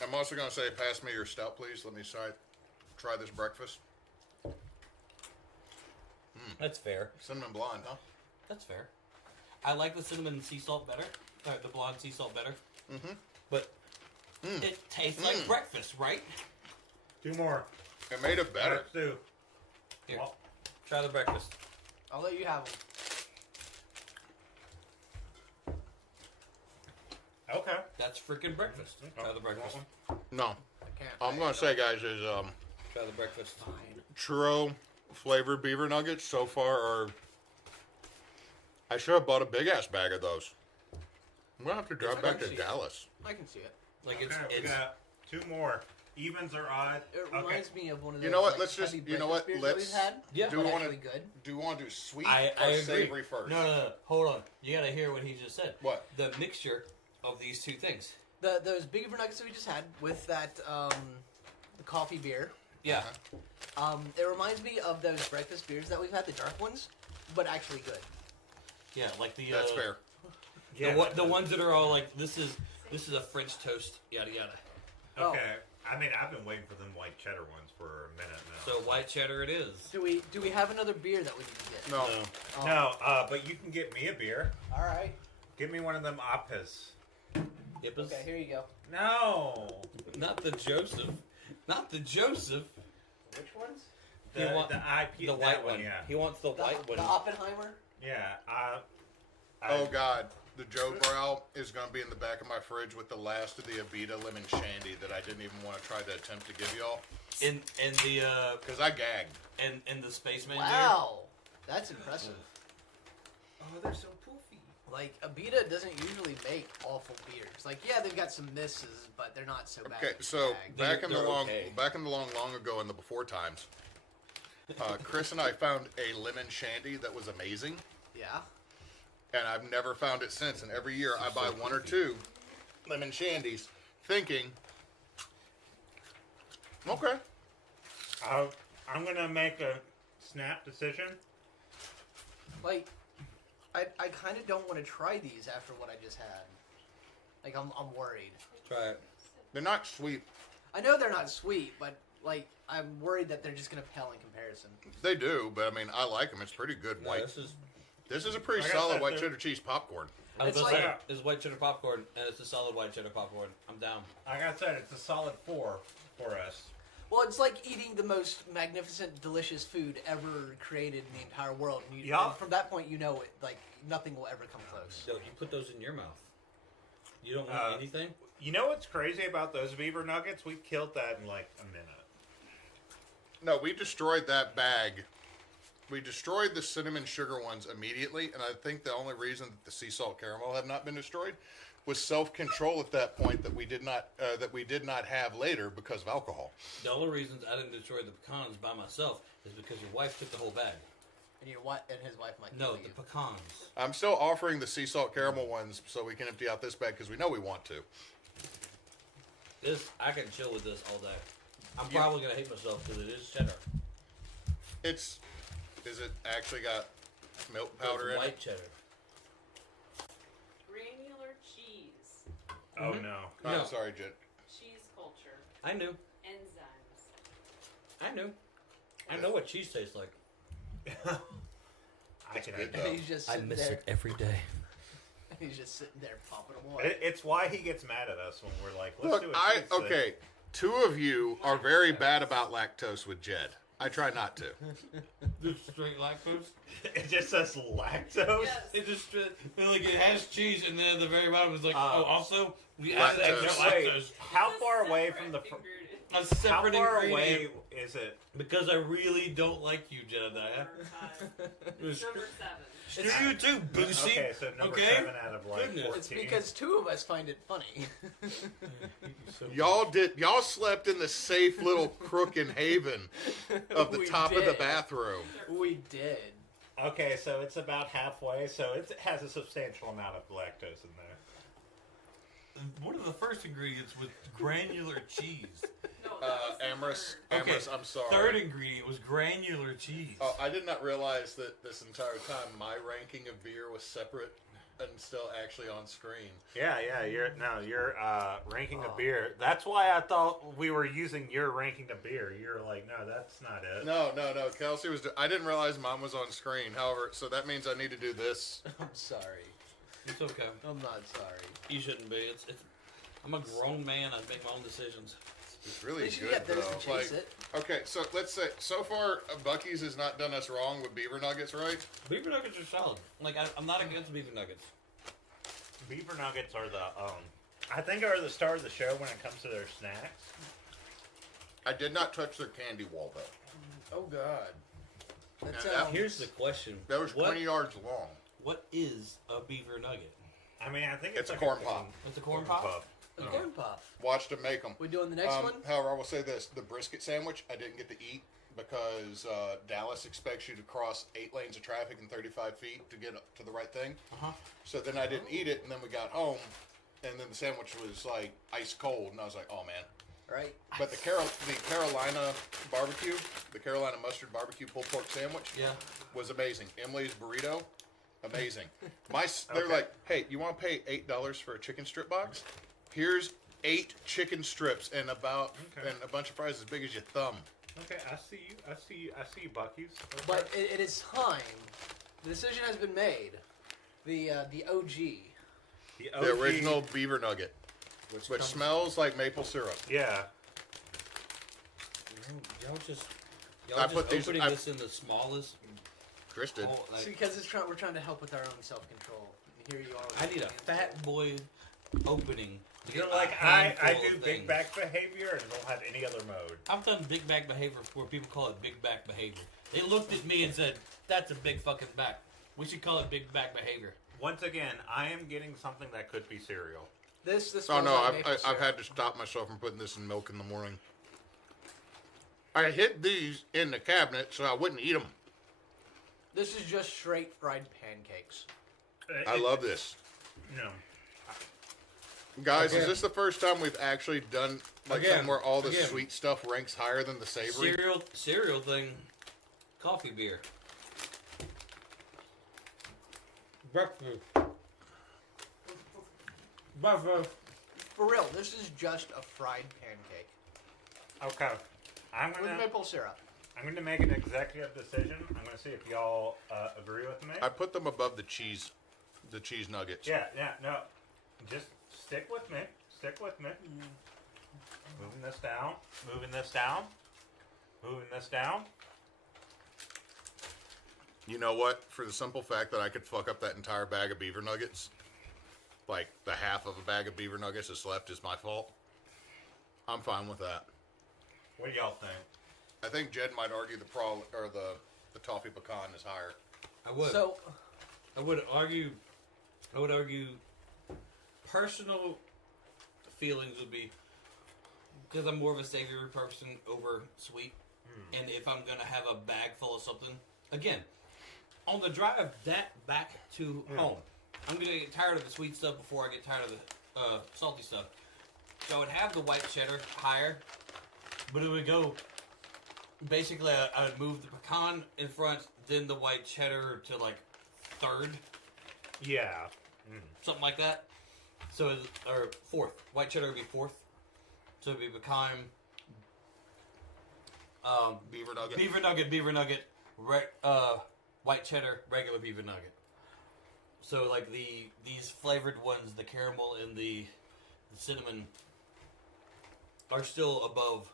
I'm also going to say, pass me your stout, please. Let me try this breakfast. That's fair. Cinnamon blonde, huh? That's fair. I like the cinnamon sea salt better. The blonde sea salt better. Mm-hmm. But it tastes like breakfast, right? 2 more. It made it better. Let's do. Here, Well, try the breakfast. I'll let you have them. okay. That's freaking breakfast. Try the breakfast. No. I can't. All I'm going to say, guys, is Try the breakfast. churro flavored beaver nuggets so far are. I should have bought a big ass bag of those. I'm going to have to drive back to crunchy. Dallas. I can see it. Like Okay, we it's got 2 more. Evens or odd. It Okay. reminds me of one of those. You know what, like, let's just- heavy you know breakfast what, beers that let's- we've had. Yeah. Do but we want actually to good. do you want to do sweet I or agree. savory first? No. Hold on. You gotta hear what he just said. What? The mixture of these two things. Those beaver nuggets that we just had with that the coffee beer. Yeah. It reminds me of those breakfast beers that we've had, the dark ones, but actually good. Yeah, like the That's fair. The ones that are all like this is a French toast, yada yada. Okay. I mean, I've been waiting for them white cheddar ones for a minute now. So white cheddar it is. Do we have another beer that we need to get? No. Oh, No, but you can get me a beer. All right. Give me one of them Appas. Yippas. Okay, here you go. No. Not the Joseph. Not the Joseph. Which ones? He want- The IP. The that white one. Yeah. He wants the white The one. Oppenheimer. Yeah. Oh God, the Joe Brow is going to be in the back of my fridge with the last of the Abita lemon shandy that I didn't even want to try to attempt to give y'all In the because I gagged. in the spaceman Wow, that's impressive. beer. Oh, they're so poofy. Like Abita doesn't usually make awful beers. Like yeah, they've got some misses, but they're not so bad. Okay, so Bag. back in the They're long, okay. long ago in the before times, Chris and I found a lemon shandy that was amazing, Yeah. and I've never found it since. And every year I buy one or two lemon shandies, thinking, okay, I'm gonna make a snap decision. Like, I kind of don't want to try these after what I just had. Like I'm worried. Try it. they're not sweet. I know they're not sweet, but like I'm worried that they're just gonna pale in comparison. They do, but I mean I like them. It's pretty good No, white. this is This is a pretty Like I solid said, white they're- cheddar cheese popcorn. I was It's gonna say like- this is white cheddar popcorn and it's a solid white cheddar popcorn. I'm down. Like I said, it's a solid 4 for us. Well, it's like eating the most magnificent, delicious food ever created in the entire world. And you, Yup. and from that point, you know it. Like nothing will ever come close. So you put those in your mouth. You don't want anything? You know what's crazy about those beaver nuggets? We killed that in like a minute. No, we destroyed that bag. We destroyed the cinnamon sugar ones immediately, and I think the only reason that the sea salt caramel have not been destroyed was self-control at that point that we did not have later because of alcohol. The only reasons I didn't destroy the pecans by myself is because your wife took the whole bag. And your wife and his wife might No, kill the you. pecans. I'm still offering the sea salt caramel ones so we can empty out this bag because we know we want to. This I can chill with this all day. I'm Yeah. probably gonna hate myself because it is cheddar. Is it actually got milk powder It's in white it? cheddar. Granular cheese. Oh Mhm. no. Oh, No. sorry, Jen. Cheese culture. I knew. Enzymes. I knew. I know what cheese tastes like. I can. good, And though. he's just I sitting miss there. it every day. He's just sitting there popping them away. It's why he gets mad at us when we're like, "Let's do Look, a cheese thing." okay. 2 of you are very bad about lactose with Jed. I try not to. Just straight lactose. It just says lactose. Yes. It just like it has cheese, and then at the very bottom is like, also we Lactose. added extra Wait, lactose. how It's a far away separate from the? ingredient. A How separate far ingredient. away is it? Because I really don't like you, Jedediah. Number 5. Number 7. It's you too, Boosie. Okay, so number Okay? 7 out of like Goodness. 14. It's because 2 of us find it funny. Y'all slept in the safe little crook and haven of the We top of the did. bathroom. We did. Okay, so it's about halfway, so it has a substantial amount of lactose in there. One of the first ingredients was granular cheese. No, that was the Amorous, third. Okay, Amorous, I'm sorry. Third ingredient was granular cheese. Oh, I did not realize that this entire time my ranking of beer was separate and still actually on screen. Yeah, your ranking of beer. That's why I thought we were using your ranking of beer. You're like, no, that's not it. No. Kelsey was. I didn't realize mine was on screen. However, so that means I need to do this. I'm sorry. It's okay. I'm not sorry. You shouldn't be. It's. I'm a grown man. I make my own decisions. It's really At least you good got those though. to chase it. Okay, so let's say so far Buc-ees has not done us wrong with beaver nuggets, right? Beaver nuggets are solid. Like I'm not against beaver nuggets. Beaver nuggets are I think are the star of the show when it comes to their snacks. I did not touch their candy wall though. Oh God. That Now, sounds. Here's the question. That was what, 20 yards long. What is a beaver nugget? I mean, I think It's a like corn pop. It's a corn pop. a corn puff. Watched them make them. We doing the next one? However, I will say this: the brisket sandwich I didn't get to eat because Dallas expects you to cross 8 lanes of traffic in 35 feet to get to the right thing. Uh-huh. So then I didn't eat it, and then we got home, and then the sandwich was like ice cold, and I was like, oh man. Right. But the Carolina barbecue, the Carolina mustard barbecue pulled pork sandwich, Yeah. was amazing. Emily's burrito, amazing. They're Okay. like, hey, you want to pay $8 for a chicken strip box? Here's 8 chicken strips and Okay. and a bunch of fries as big as your thumb. Okay, I see you, Buc-ees. Okay. But it is time. The decision has been made. The OG. the The OG original beaver nugget, which smells like maple syrup. Yeah. Y'all just I put these- opening I- this in the smallest. Chris did. hole, like, See, because we're trying to help with our own self-control. And here you are. with I need a the fat boy opening. to You're get like a I handful do of big things. back behavior and don't have any other mode. I've done big back behavior where people call it big back behavior. They looked at me and said, "That's a big fucking back. We should call it big back behavior." Once again, I am getting something that could be cereal. This Oh smells no, like I've maple I've syrup. had to stop myself from putting this in milk in the morning. I hid these in the cabinet so I wouldn't eat them. This is just straight fried pancakes. I love this. No. Guys, Again. is this the first time we've actually done like Again. something where all the Again. sweet stuff ranks higher than the savory? Cereal thing, coffee beer. Breakfast. Breakfast. For real, this is just a fried pancake Okay. I'm with gonna maple syrup. make an executive decision. I'm gonna see if y'all agree with me. I put them above the cheese nuggets. Yeah, no. Just stick with me. Stick with me. Moving this down. Moving this down. Moving this down. You know what? For the simple fact that I could fuck up that entire bag of beaver nuggets, like the half of a bag of beaver nuggets that's left is my fault. I'm fine with that. What do y'all think? I think Jed might argue the toffee pecan is higher. I would. So, I would argue personal feelings would be because I'm more of a savory person over sweet. And if I'm going to have a bag full of something, again, on the drive back to home, I'm going to get tired of the sweet stuff before I get tired of the salty stuff. So I would have the white cheddar higher, but it would go, basically I would move the pecan in front, then the white cheddar to like third. Yeah. Something like that. So, or fourth. White cheddar would be fourth. So it'd be pecan, Beaver nugget. beaver nugget, white cheddar, regular beaver nugget. So like these flavored ones, the caramel and the cinnamon, are still above.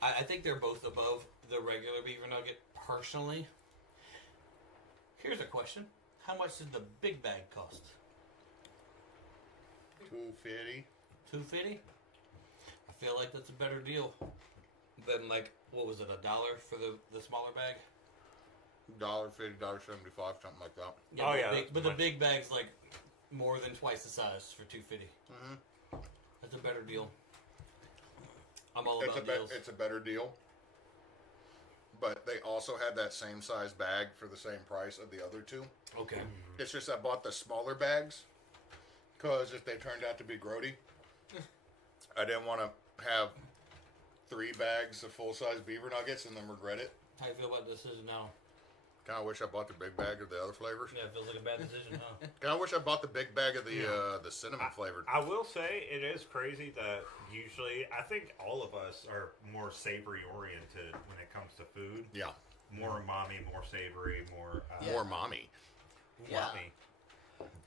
I think they're both above the regular beaver nugget personally. Here's a question: how much did the big bag cost? $2.50. $2.50. I feel like that's a better deal than like what was it, $1 for the smaller bag? $1.50, $1.75, something like that. Yeah, Oh, but yeah, the that's but the much. big bag's like more than twice the size for $2.50. Mm-hmm. That's a better deal. I'm all about deals. It's a better deal. But they also had that same size bag for the same price of the other two. Okay. It's just I bought the smaller bags because if they turned out to be grody, I didn't want to have 3 bags of full-size beaver nuggets and then regret it. How you feel about the decision now? Kind of wish I bought the big bag of the other flavors. Yeah, it feels like a bad decision, huh? Kind of wish I bought the big bag of the cinnamon flavored. I will say it is crazy that usually I think all of us are more savory oriented when it comes to food. Yeah, More umami, more savory, more more mommy. Yeah.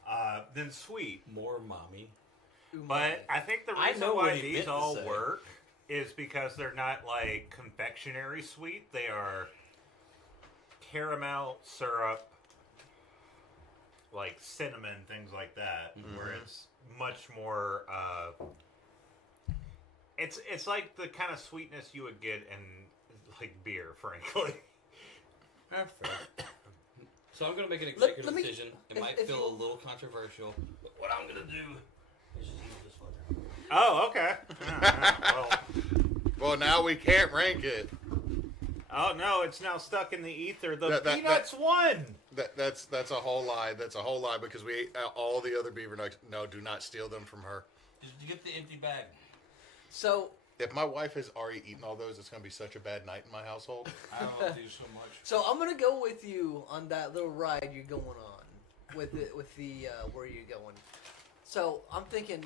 umami than sweet. More mommy. But I think the I reason know what why he these meant to all say. work is because they're not like confectionery sweet. They are caramel syrup, like cinnamon, things like that, where it's much more. It's like the kind of sweetness you would get in like beer, frankly. That's fair. So I'm gonna make an Let executive me- decision. It if- might if feel you- a little controversial, but what I'm gonna do is just use this one. Oh, okay. Well, Well, now we can't rank it. oh no, it's now stuck in the ether. The That- peanuts won. That's a whole lie. That's a whole lie because we ate all the other beaver nuggets. No, do not steal them from her. Just get the empty bag. So If my wife has already eaten all those, it's going to be such a bad night in my household. I love you so much. So I'm gonna go with you on that little ride you're going on with the where you're going. So I'm thinking,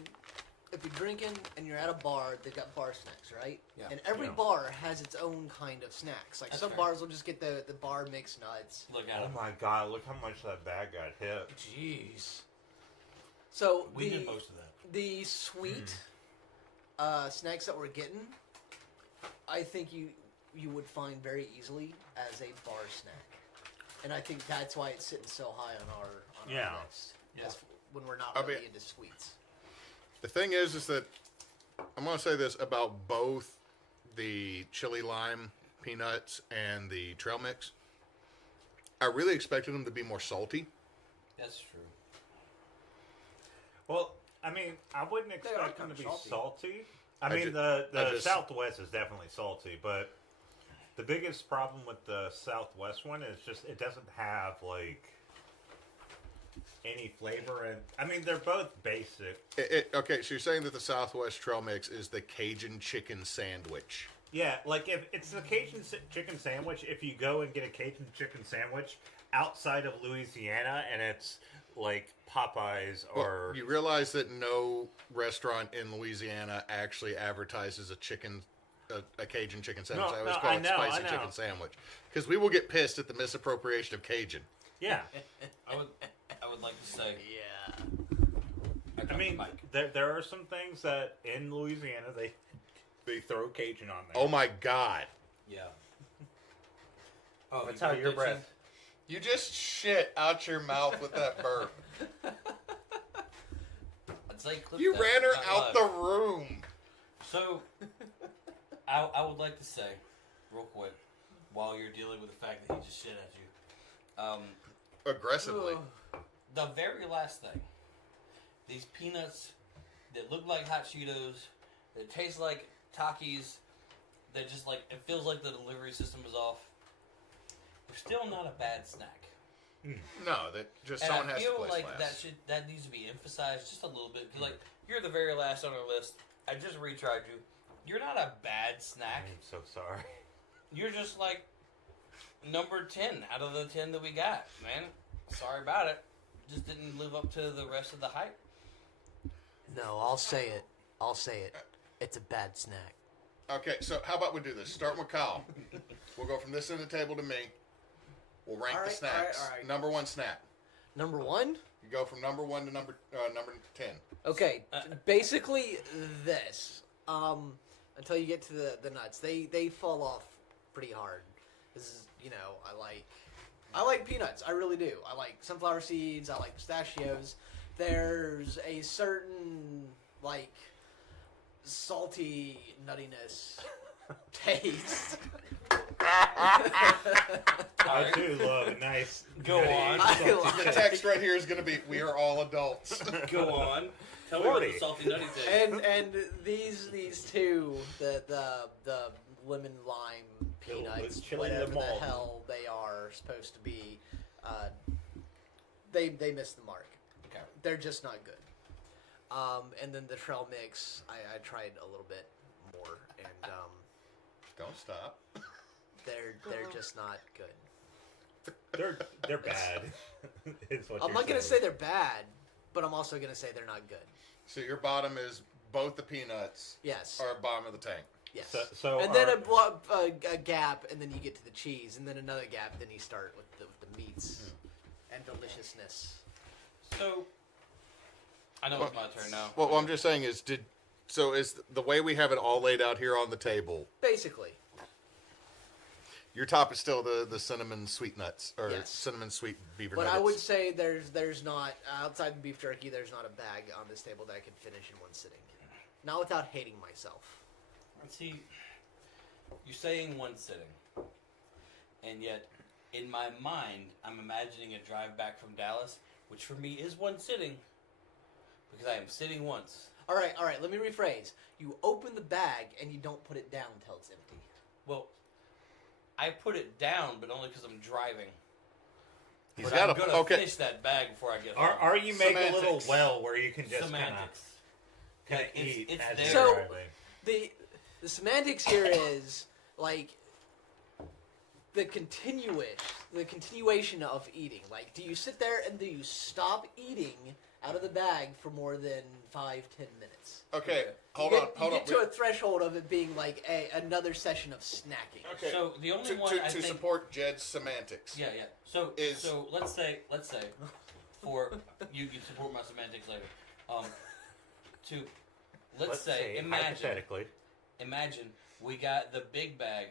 if you're drinking and you're at a bar, they've got bar snacks, right? Yeah. And every Yeah. bar has its own kind of snacks. Like That's some fair. bars will just get the bar mixed nuts. Look at Oh him. my god! Look how much that bag got hit. Jeez. So We did most of that. the sweet snacks that we're getting, I think you would find very easily as a bar snack, and I think that's why it's sitting so high on our Yeah. list. Yeah. As when we're not I really mean- into sweets. The thing is that I'm going to say this about both the chili lime peanuts and the trail mix. I really expected them to be more salty. That's true. Well, I mean, I wouldn't are expect them to kinda be salty. salty. I I mean, ju- the I just- Southwest is definitely salty, but the biggest problem with the Southwest one is just it doesn't have like any flavor. And I mean, they're both basic. Okay, so you're saying that the Southwest trail mix is the Cajun chicken sandwich. Yeah, like if it's the Cajun chicken sandwich, if you go and get a Cajun chicken sandwich outside of Louisiana and it's like Popeyes or Well, you realize that no restaurant in Louisiana actually advertises a Cajun chicken sandwich. No, I always no, call I it know, spicy I know. chicken sandwich because we will get pissed at the misappropriation of Cajun. yeah. I would like to say. Yeah. I mean, there are some things that in Louisiana they throw Cajun on there. Oh my God! Yeah. Oh, That's you how burped your it, breath. You just shit out your mouth with that burp. Tim? I'd say clip You that, ran her not out live. the room. So, I would like to say, real quick, while you're dealing with the fact that he just shit at you, Aggressively. the very last thing, these peanuts that look like hot Cheetos, that taste like Takis, that just like, it feels like the delivery system is off. They're still not a bad snack. No, that just And someone I has feel to place like last. that needs to be emphasized just a little bit. 'Cause, like, you're the very last on our list. I just retried you. You're not a bad snack. I'm so sorry. You're just like number 10 out of the 10 that we got, man. Sorry about it. Just didn't live up to the rest of the hype. No, I'll say it. I'll say it. It's a bad snack. Okay, so how about we do this? Start with Kyle. We'll go from this end of the table to me. We'll rank All the right, snacks. all right. Number one snack. Number 1? You go from number 1 to number 10. Okay, basically this. Until you get to the nuts, they fall off pretty hard. This is, I like peanuts. I really do. I like sunflower seeds. I like pistachios. There's a certain salty nuttiness taste. I do love a nice. Go nutty, on. salty The text right here is going to be, we are all adults. Go on. Tell me about 40. the salty nutty thing. and these two, the lemon lime peanuts, chili whatever the limon. hell they are supposed to be, they miss the mark. Okay. They're just not good. And then the trail mix, I tried a little bit more, and Don't stop. they're just not good. They're bad. Is what I'm you're not gonna say saying. they're bad, but I'm also gonna say they're not good. So your bottom is both the peanuts Yes. are bottom of the tank. Yes. So and then a gap, and then you get to the cheese, and then another gap, then you start with the meats and deliciousness. So, I know it's my turn now. Well, what I'm just saying is, is the way we have it all laid out here on the table, Basically, your top is still the cinnamon sweet nuts, or Yes. cinnamon sweet beaver but nuggets. I would say there's not outside the beef jerky. There's not a bag on this table that I can finish in one sitting, not without hating myself. Let's see. You're saying one sitting, and yet, in my mind, I'm imagining a drive back from Dallas, which for me is one sitting, because I am sitting once. All right. Let me rephrase. You open the bag and you don't put it down until it's empty. Well, I put it down, but only because I'm driving. He's But got I'm a gonna okay. finish that bag before I get home. Or you make a little Semantics. well where you can just kind Semantics. of Okay, eat it's as there. you're So- driving. The semantics here is the continuation of eating. Like, do you sit there and do you stop eating out of the bag for more than 5-10 minutes? Okay, hold you on. get, you get to a threshold of it being like another session of snacking. Okay. So the only to, one to, I to think, support Jed's semantics. yeah. So is- so let's say for you can support my semantics later. Let's say imagine we got the big bag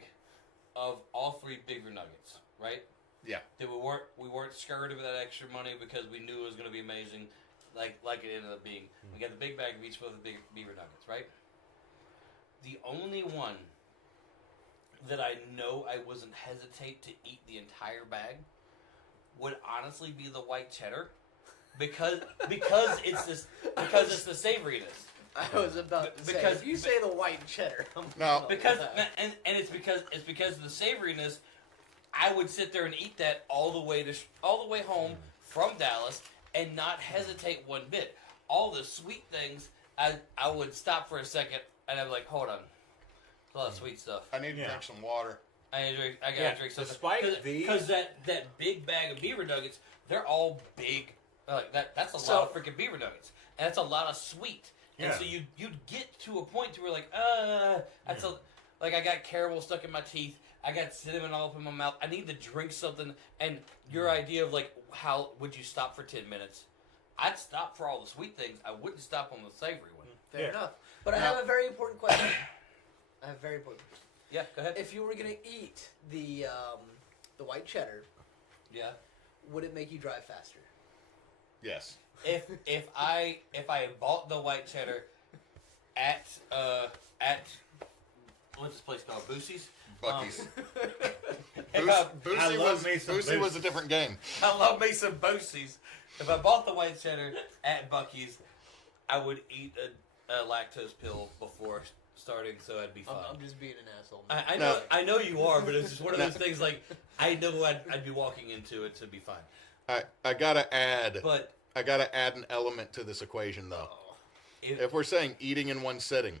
of all 3 Beaver Nuggets, right? Yeah. That we weren't scared of that extra money because we knew it was going to be amazing, like it ended up being. We got the big bag of each of the big Beaver Nuggets, right? The only one that I know I wasn't hesitate to eat the entire bag would honestly be the white cheddar, because it's the savoriness. I was about to say, Because- if you say the white cheddar, I'm No. Because and it's because of the savoriness. I would sit there and eat that all the way home from Dallas and not hesitate one bit. All the sweet things, I would stop for a second and I'd be like, hold on, a lot of sweet stuff. I need to drink some water. I gotta drink something. despite these- because that big bag of beaver nuggets, they're all big. That's a So- lot of freaking beaver nuggets, and that's a lot of sweet. And Yeah. so you'd get to a point to where that's I got caramel stuck in my teeth. I got cinnamon all up in my mouth. I need to drink something. And your idea of how would you stop for 10 minutes? I'd stop for all the sweet things. I wouldn't stop on the savory one. Fair Yeah. enough. But I have a very important question. Yeah, go ahead. If you were going to eat the white cheddar, Yeah. would it make you drive faster? Yes. If I had bought the white cheddar at what's this place called? Buc-ees? Buc-ees. If I Boosie was a different game. I love me some Buc-ees. If I bought the white cheddar at Buc-ees, I would eat a lactose pill before starting, so I'd be fine. I'm just being an asshole. I know you are, but it's just one of those things. I know I'd be walking into it to be fine. I gotta add. But I gotta add an element to this equation, though. if If we're saying eating in one sitting,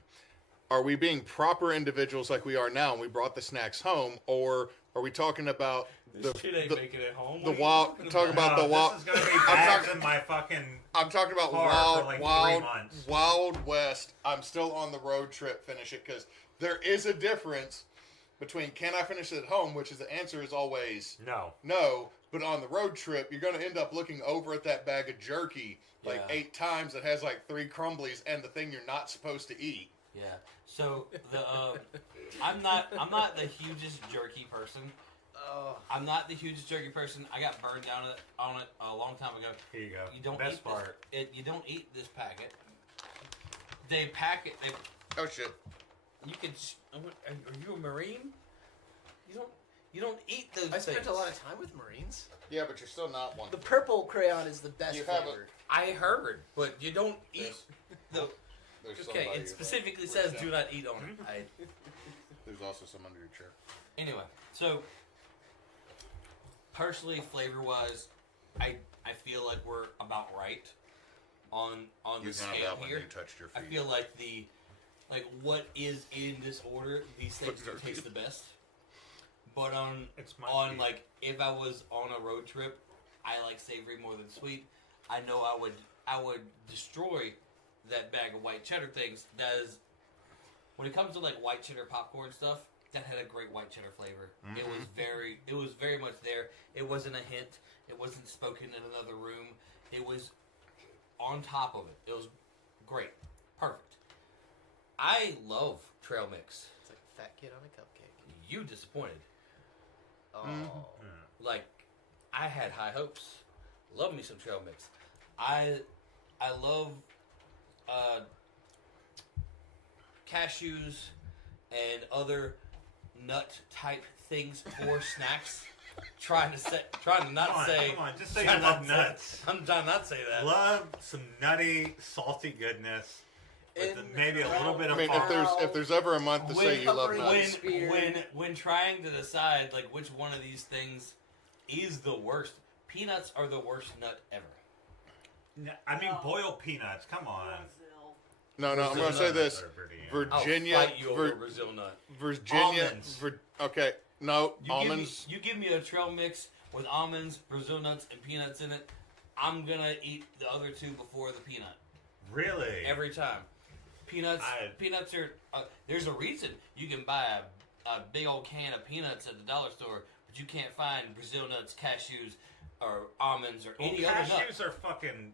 are we being proper individuals like we are now and we brought the snacks home, or are we talking about This shit ain't making it home. The What are you wild. talking Talk about the wild. This is gonna be I'm bags talking- in my fucking. I'm talking about car for like 3 months. Wild West. I'm still on the road trip. Finish it because there is a difference between can I finish it at home, which is the answer is always no. But on the road trip, you're going to end up looking over at that bag of jerky like 8 times that has like 3 crumblies and the thing you're not supposed to eat. Yeah. So the I'm not the hugest jerky person. Oh. I'm not the hugest jerky person. I got burned down on it a long time ago. Here you go. You don't Best eat part. You don't eat this packet. They pack it. Oh shit! You can. Are you a Marine? You don't eat those I things. spent a lot of time with Marines. Yeah, but you're still not one. The purple crayon is the best You have flavored. I heard, but you don't eat the. There's Okay, somebody it specifically says do not eat on it. There's also some under your chair. Anyway, so personally, flavor wise, I feel like we're about right on You the found scale out when here. you touched your I feet. feel like what is in this order, these things Foot would taste jerky. the best. But It's my on feet. like if I was on a road trip, I like savory more than sweet. I know I would destroy that bag of white cheddar things. That is, when it comes to like white cheddar popcorn stuff, that had a great white cheddar flavor. It was very much there. It wasn't a hint. It wasn't spoken in another room. It was on top of it. It was great. Perfect. I love trail mix. It's like a fat kid on a cupcake. You disappointed. Oh. Like, I had high hopes. Love me some trail mix. I love cashews and other nut type things for snacks. Trying to not Come on, say. come on, just say you trying love not to say- nuts. I'm trying not to say that. Love some nutty, salty goodness with In maybe a little bit I of mean, fart. if there's ever a month to say you love When- nuts, When trying to decide like which one of these things is the worst, peanuts are the worst nut ever. I mean, boiled peanuts. Come on. Brazil. no, I'm going to say this: Virginia, I'll fight you over Brazil nut. Virginia, Almonds. okay, no You almonds. Give me a trail mix with almonds, Brazil nuts, and peanuts in it. I'm gonna eat the other two before the peanut Really? every time. Peanuts are. There's a reason you can buy a big old can of peanuts at the dollar store, but you can't find Brazil nuts, cashews, or almonds or any other nut. cashews are fucking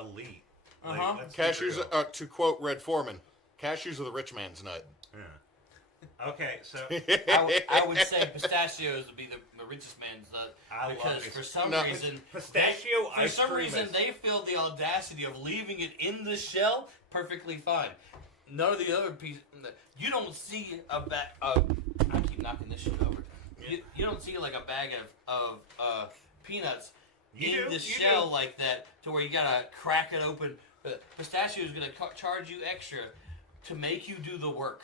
elite. Like, Uh-huh. let's be Cashews, real. to quote Red Foreman, cashews are the rich man's nut. Yeah. Okay, so I would say pistachios would be the richest man's nut I love because it. for some No, reason pistachio for ice some cream reason is- they feel the audacity of leaving it in the shell perfectly fine. None of the other pieces. You don't see a bag. I keep knocking this shit over. Yeah. You don't see like a bag of peanuts You in do, the you shell do. like that to where you gotta crack it open. Pistachio is gonna charge you extra to make you do the work.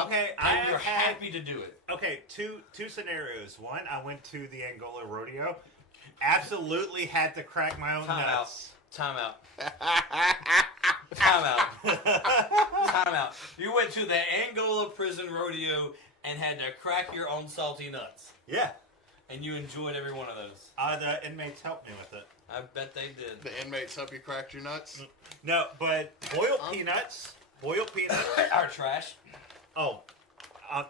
Okay, And you're have had happy to do it. Okay, two scenarios. One, I went to the Angola rodeo. Absolutely had to crack my own Time nuts. Time out. Time out. Time out. You went to the Angola prison rodeo and had to crack your own salty nuts. Yeah. And you enjoyed every one of those. The inmates helped me with it. I bet they did. The inmates help you crack your nuts. No, but boiled peanuts. Boiled peanuts. Our trash. Oh, I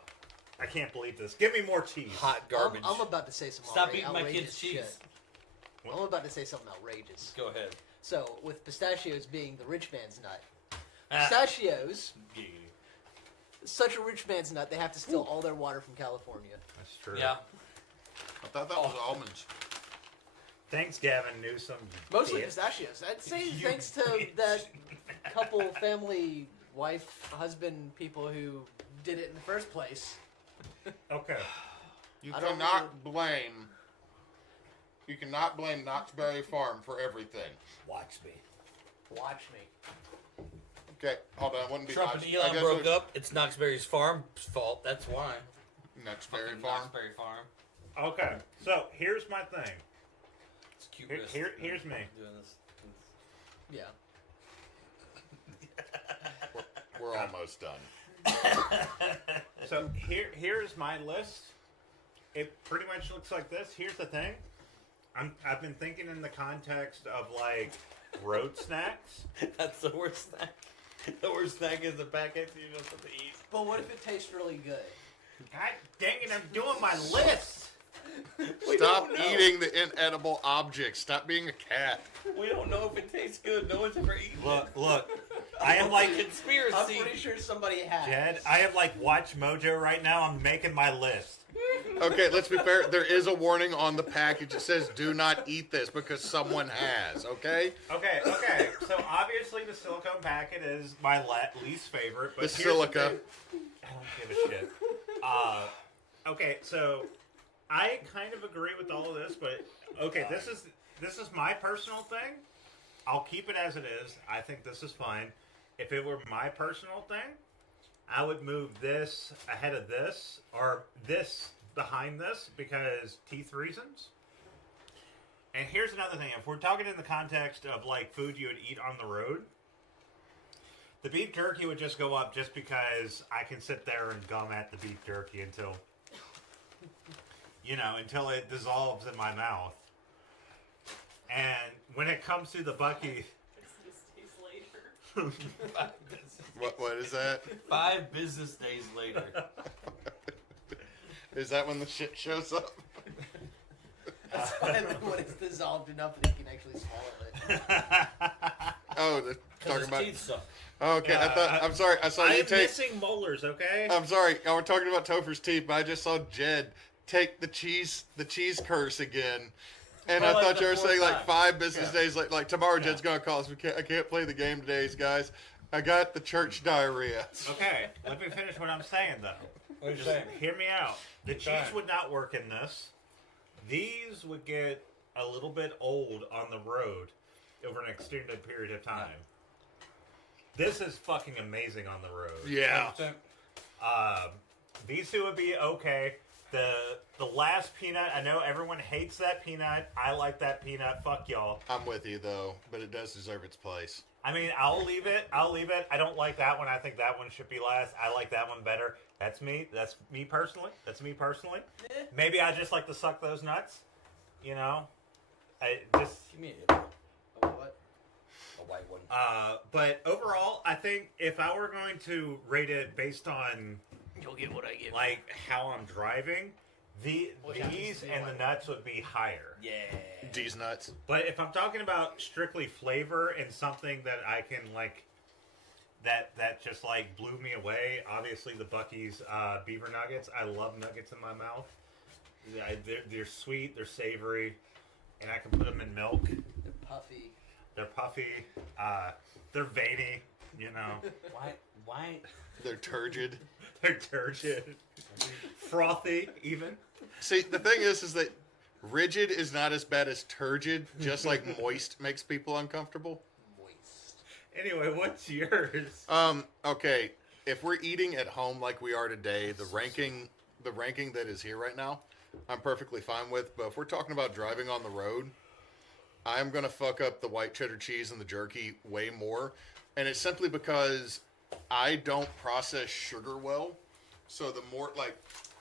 can't believe this. Give me more cheese. Hot garbage. I'm about to say some Stop outrageous eating my outrageous kids' cheese. shit. I'm about to say something outrageous. Go ahead. So, with pistachios being the rich man's nut, Ah. pistachios, Yeah. such a rich man's nut, they have to steal all their water from California. That's true. Yeah. I thought that was almonds. Thanks, Gavin Newsom. Mostly bitch. pistachios. I'd say You thanks to bitch. that couple, family, wife, husband, people who did it in the first place. Okay. You I don't cannot blame. You cannot blame Knott's Berry Farm for everything. Watch me. Watch me. Okay, hold on. Wouldn't be Trump and Knott's- I Elon guess broke it was up. It's Knott's Berry's farm's fault. That's why. Knott's Berry Fucking Farm. Knott's Berry Farm. Okay. So here's my thing. It's cute. Here's me. Doing this. Yeah. We're almost done. So here's my list it pretty much looks like this. Here's the thing. I've been thinking in the context of like road snacks. That's the worst snack. The worst snack is the packets you just have to eat. But what if it tastes really good? God dang it! I'm doing my list. Stop don't know. eating the inedible objects. Stop being a cat. We don't know if it tastes good. No one's ever eaten Look. I am like conspiracy. I'm pretty sure somebody has. Jed. I am like Watch Mojo right now. I'm making my list. Okay, let's be fair. There is a warning on the package that says "Do not eat this" because someone has. Okay. Okay. So obviously the silicone packet is my least favorite. But The here's silica. thing. I don't give a shit. Okay, so I kind of agree with all of this, but okay, this is my personal thing. I'll keep it as it is. I think this is fine. If it were my personal thing, I would move this ahead of this or this behind this because teeth reasons. And here's another thing. If we're talking in the context of like food you would eat on the road, the beef jerky would just go up just because I can sit there and gum at the beef jerky until it dissolves in my mouth. And when it comes to the Buc-ees, Business days later. What is that? 5 business days later. Is that when the shit shows up? That's finally when it's dissolved enough that you can actually swallow it. Oh, they're Because talking his about. teeth suck. Oh, okay, I'm sorry. I saw I you am take. missing molars, okay? I'm sorry. We're talking about Topher's teeth, but I just saw Jed take the cheese curse again. And For I like thought the you were fourth saying like time. 5 business days. Like tomorrow, Jed's gonna call us. I can't play the game today, guys. I got the church diarrhea. Okay, let me finish what I'm saying, though. What are you Just saying? hear me out. The cheese Fine. would not work in this. These would get a little bit old on the road over an extended period of time. This is fucking amazing on the road. Yeah. These two would be okay. The last peanut, I know everyone hates that peanut. I like that peanut. Fuck y'all. I'm with you though, but it does deserve its place. I mean, I'll leave it. I don't like that one. I think that one should be last. I like that one better. That's me. That's me personally. Maybe I just like to suck those nuts. You know? I just... Give me A what? a white one. But overall, I think if I were going to rate it based on You'll get what I get. like how I'm driving, Which happens these to be and my- the nuts would be higher. Yeah. D's nuts. But if I'm talking about strictly flavor and something that I can like, that just like blew me away, obviously the Buc-ees beaver nuggets. I love nuggets in my mouth. They're sweet, they're savory, and I can put them in milk. They're puffy. They're puffy, they're veiny, you know. Why? They're turgid. They're turgid, frothy even. See, the thing is that rigid is not as bad as turgid. Just like moist makes people uncomfortable. Moist. Anyway, what's yours? Okay. If we're eating at home like we are today, the ranking that is here right now, I'm perfectly fine with. But if we're talking about driving on the road, I'm gonna fuck up the white cheddar cheese and the jerky way more, and it's simply because I don't process sugar well. So the more like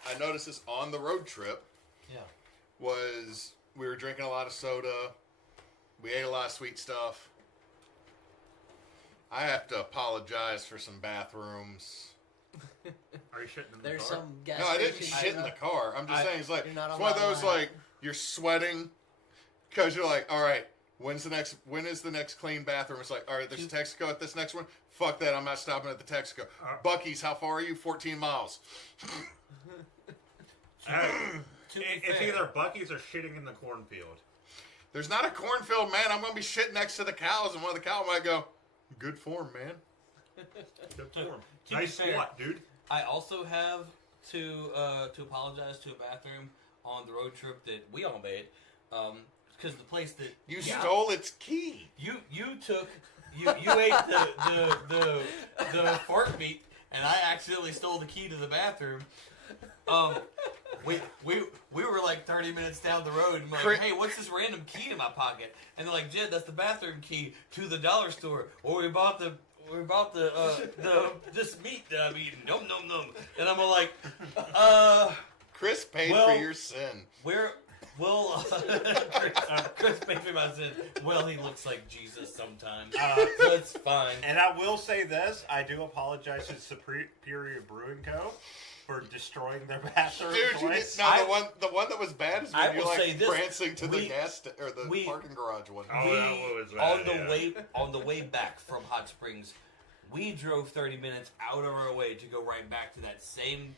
I noticed this on the road trip Yeah. was we were drinking a lot of soda, we ate a lot of sweet stuff. I have to apologize for some bathrooms. Are you shitting in the There's car? some gas No, I didn't station shit in the car. I'm just saying it's like You're not it's one of allowed those that. like you're sweating because you're like, all right, when is the next clean bathroom? It's like, all right, there's a Texaco at this next one. Fuck that, I'm not stopping at the Texaco. Buc-ees, how far are you? 14 miles. It's either Buc-ees or shitting in the cornfield. There's not a cornfield, man. I'm gonna be shitting next to the cows, and one of the cows might go, "Good form, man." Good form. To be Nice fair, squat, dude. I also have to apologize to a bathroom on the road trip that we all made, because the place that You stole its key. you took you ate the fart meat, and I accidentally stole the key to the bathroom. We were like 30 minutes down the road, and I'm like, hey, what's this random key in my pocket? And they're like, Jed, that's the bathroom key to the dollar store. Or we bought the this meat that I'm eating. Nom nom nom. And I'm like, Chris paid Well, for your sin. Chris paid for my sin. Well, he looks like Jesus sometimes. So it's fine. And I will say this: I do apologize to Superior Brewing Co. for destroying their bathroom. Dude, you twice. didn't, the one that was bad is I when you're will say like this, prancing to the we- or the we- parking garage one. Oh, that was on bad, yeah. on the way back from Hot Springs, we drove 30 minutes out of our way to go right back to that same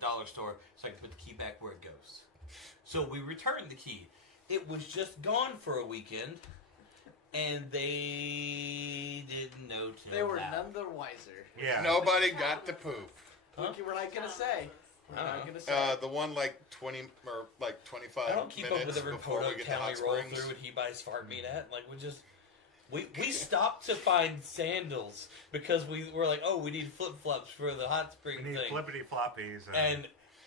dollar store so I could put the key back where it goes. So we returned the key. It was just gone for a weekend, and they didn't know till They were now. none the wiser. Yeah. Nobody got to poop. Huh? We're not gonna say. We're I not don't gonna say. The one like 20 or like 25 I don't keep up minutes with every before we product get to town Hot we roll Springs. through and he buys fart meat at. Like we stopped to find sandals because we were like, oh, we need flip flops for the Hot Spring We need thing. flippity floppies.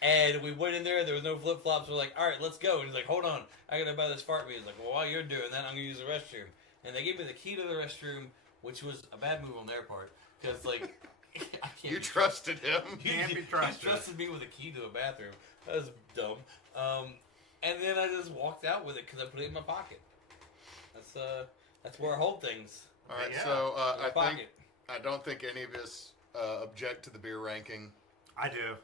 And we went in there was no flip flops. We're like, all right, let's go. And he's like, hold on, I gotta buy this fart meat. He's like, well, while you're doing that, I'm gonna use the restroom. And they gave me the key to the restroom, which was a bad move on their part because like I can't You trusted him. Can't be He trusted. trusted me with a key to a bathroom. That was dumb. And then I just walked out with it because I put it in my pocket. That's where I hold things. All right, Yeah. so In my pocket. I don't think any of us object to the beer ranking. I do.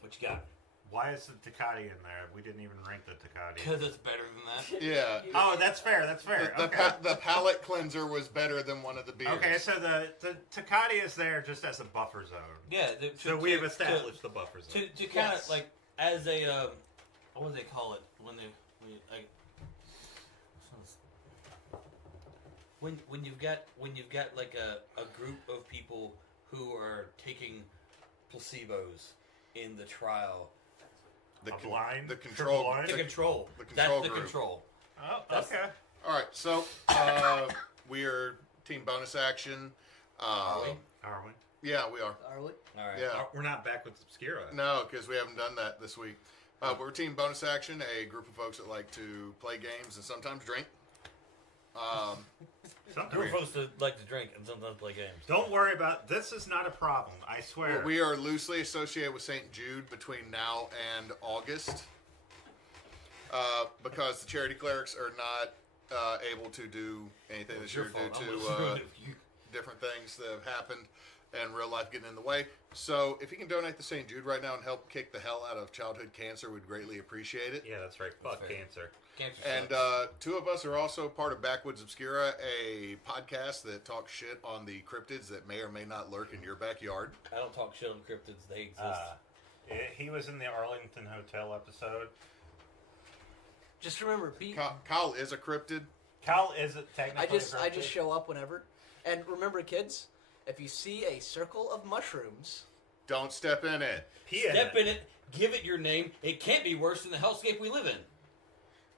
What you got? Why is the Tecate in there? We didn't even rank the Tecate. Because it's better than that. Yeah. Oh, that's fair. That's fair. Okay. The palate cleanser was better than one of the beers. Okay, so the Tecate is there just as a buffer zone. Yeah. So we have established the buffer zone. To kind of Yes. like as a what do they call it when you've got like a group of people who are taking placebos in the trial. The blind? the Triple control. blind? The control. the That's control the group. control. Oh, That's- okay. All right, so we are team bonus action. Are we? Are we? Yeah, we are. Are we? All right. Yeah. We're not back with Obscura. No, because we haven't done that this week. We're team bonus action, a group of folks that like to play games and sometimes drink. Something We're weird. supposed to like to drink and sometimes play games. Don't worry about this. Is not a problem. I swear. We are loosely associated with St. Jude between now and August because the charity clerics are not able to do anything this year due to different things that have happened and real life getting in the way. So if you can donate to St. Jude right now and help kick the hell out of childhood cancer, we'd greatly appreciate it. Yeah, that's right. Fuck fair. cancer. Cancer And sucks. two of us are also part of Backwoods Obscura, a podcast that talks shit on the cryptids that may or may not lurk in your backyard. I don't talk shit on cryptids. They exist. He was in the Arlington Hotel episode. Just remember, Pete. Kyle is a cryptid. Cal isn't technically. I just show up whenever. And remember, kids, if you see a circle of mushrooms, Don't step in it. Step in it. Give it your name. It can't be worse than the hellscape we live in.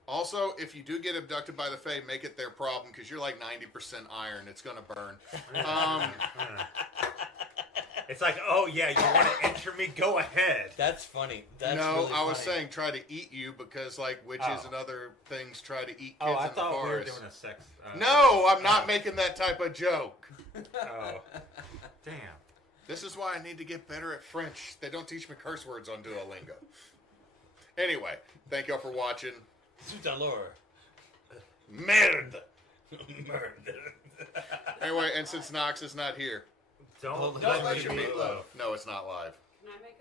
Also, if you do get abducted by the Fae, make it their problem because you're like 90% iron. It's going to burn. It's like, oh yeah, you want to enter me? Go ahead. That's funny. That's no, really I was funny. saying try to eat you because like witches Oh. and other things try to eat kids Oh, I in the thought we were forest. doing a sex. No, I'm not making that type of joke. Oh, damn. This is why I need to get better at French. They don't teach me curse words on Duolingo. Anyway, thank y'all for watching. Tout à l'heure. Merde! Murder. Anyway, and since Knox is not here, Don't Don't let let me your be meat low. no, it's not live. Can I make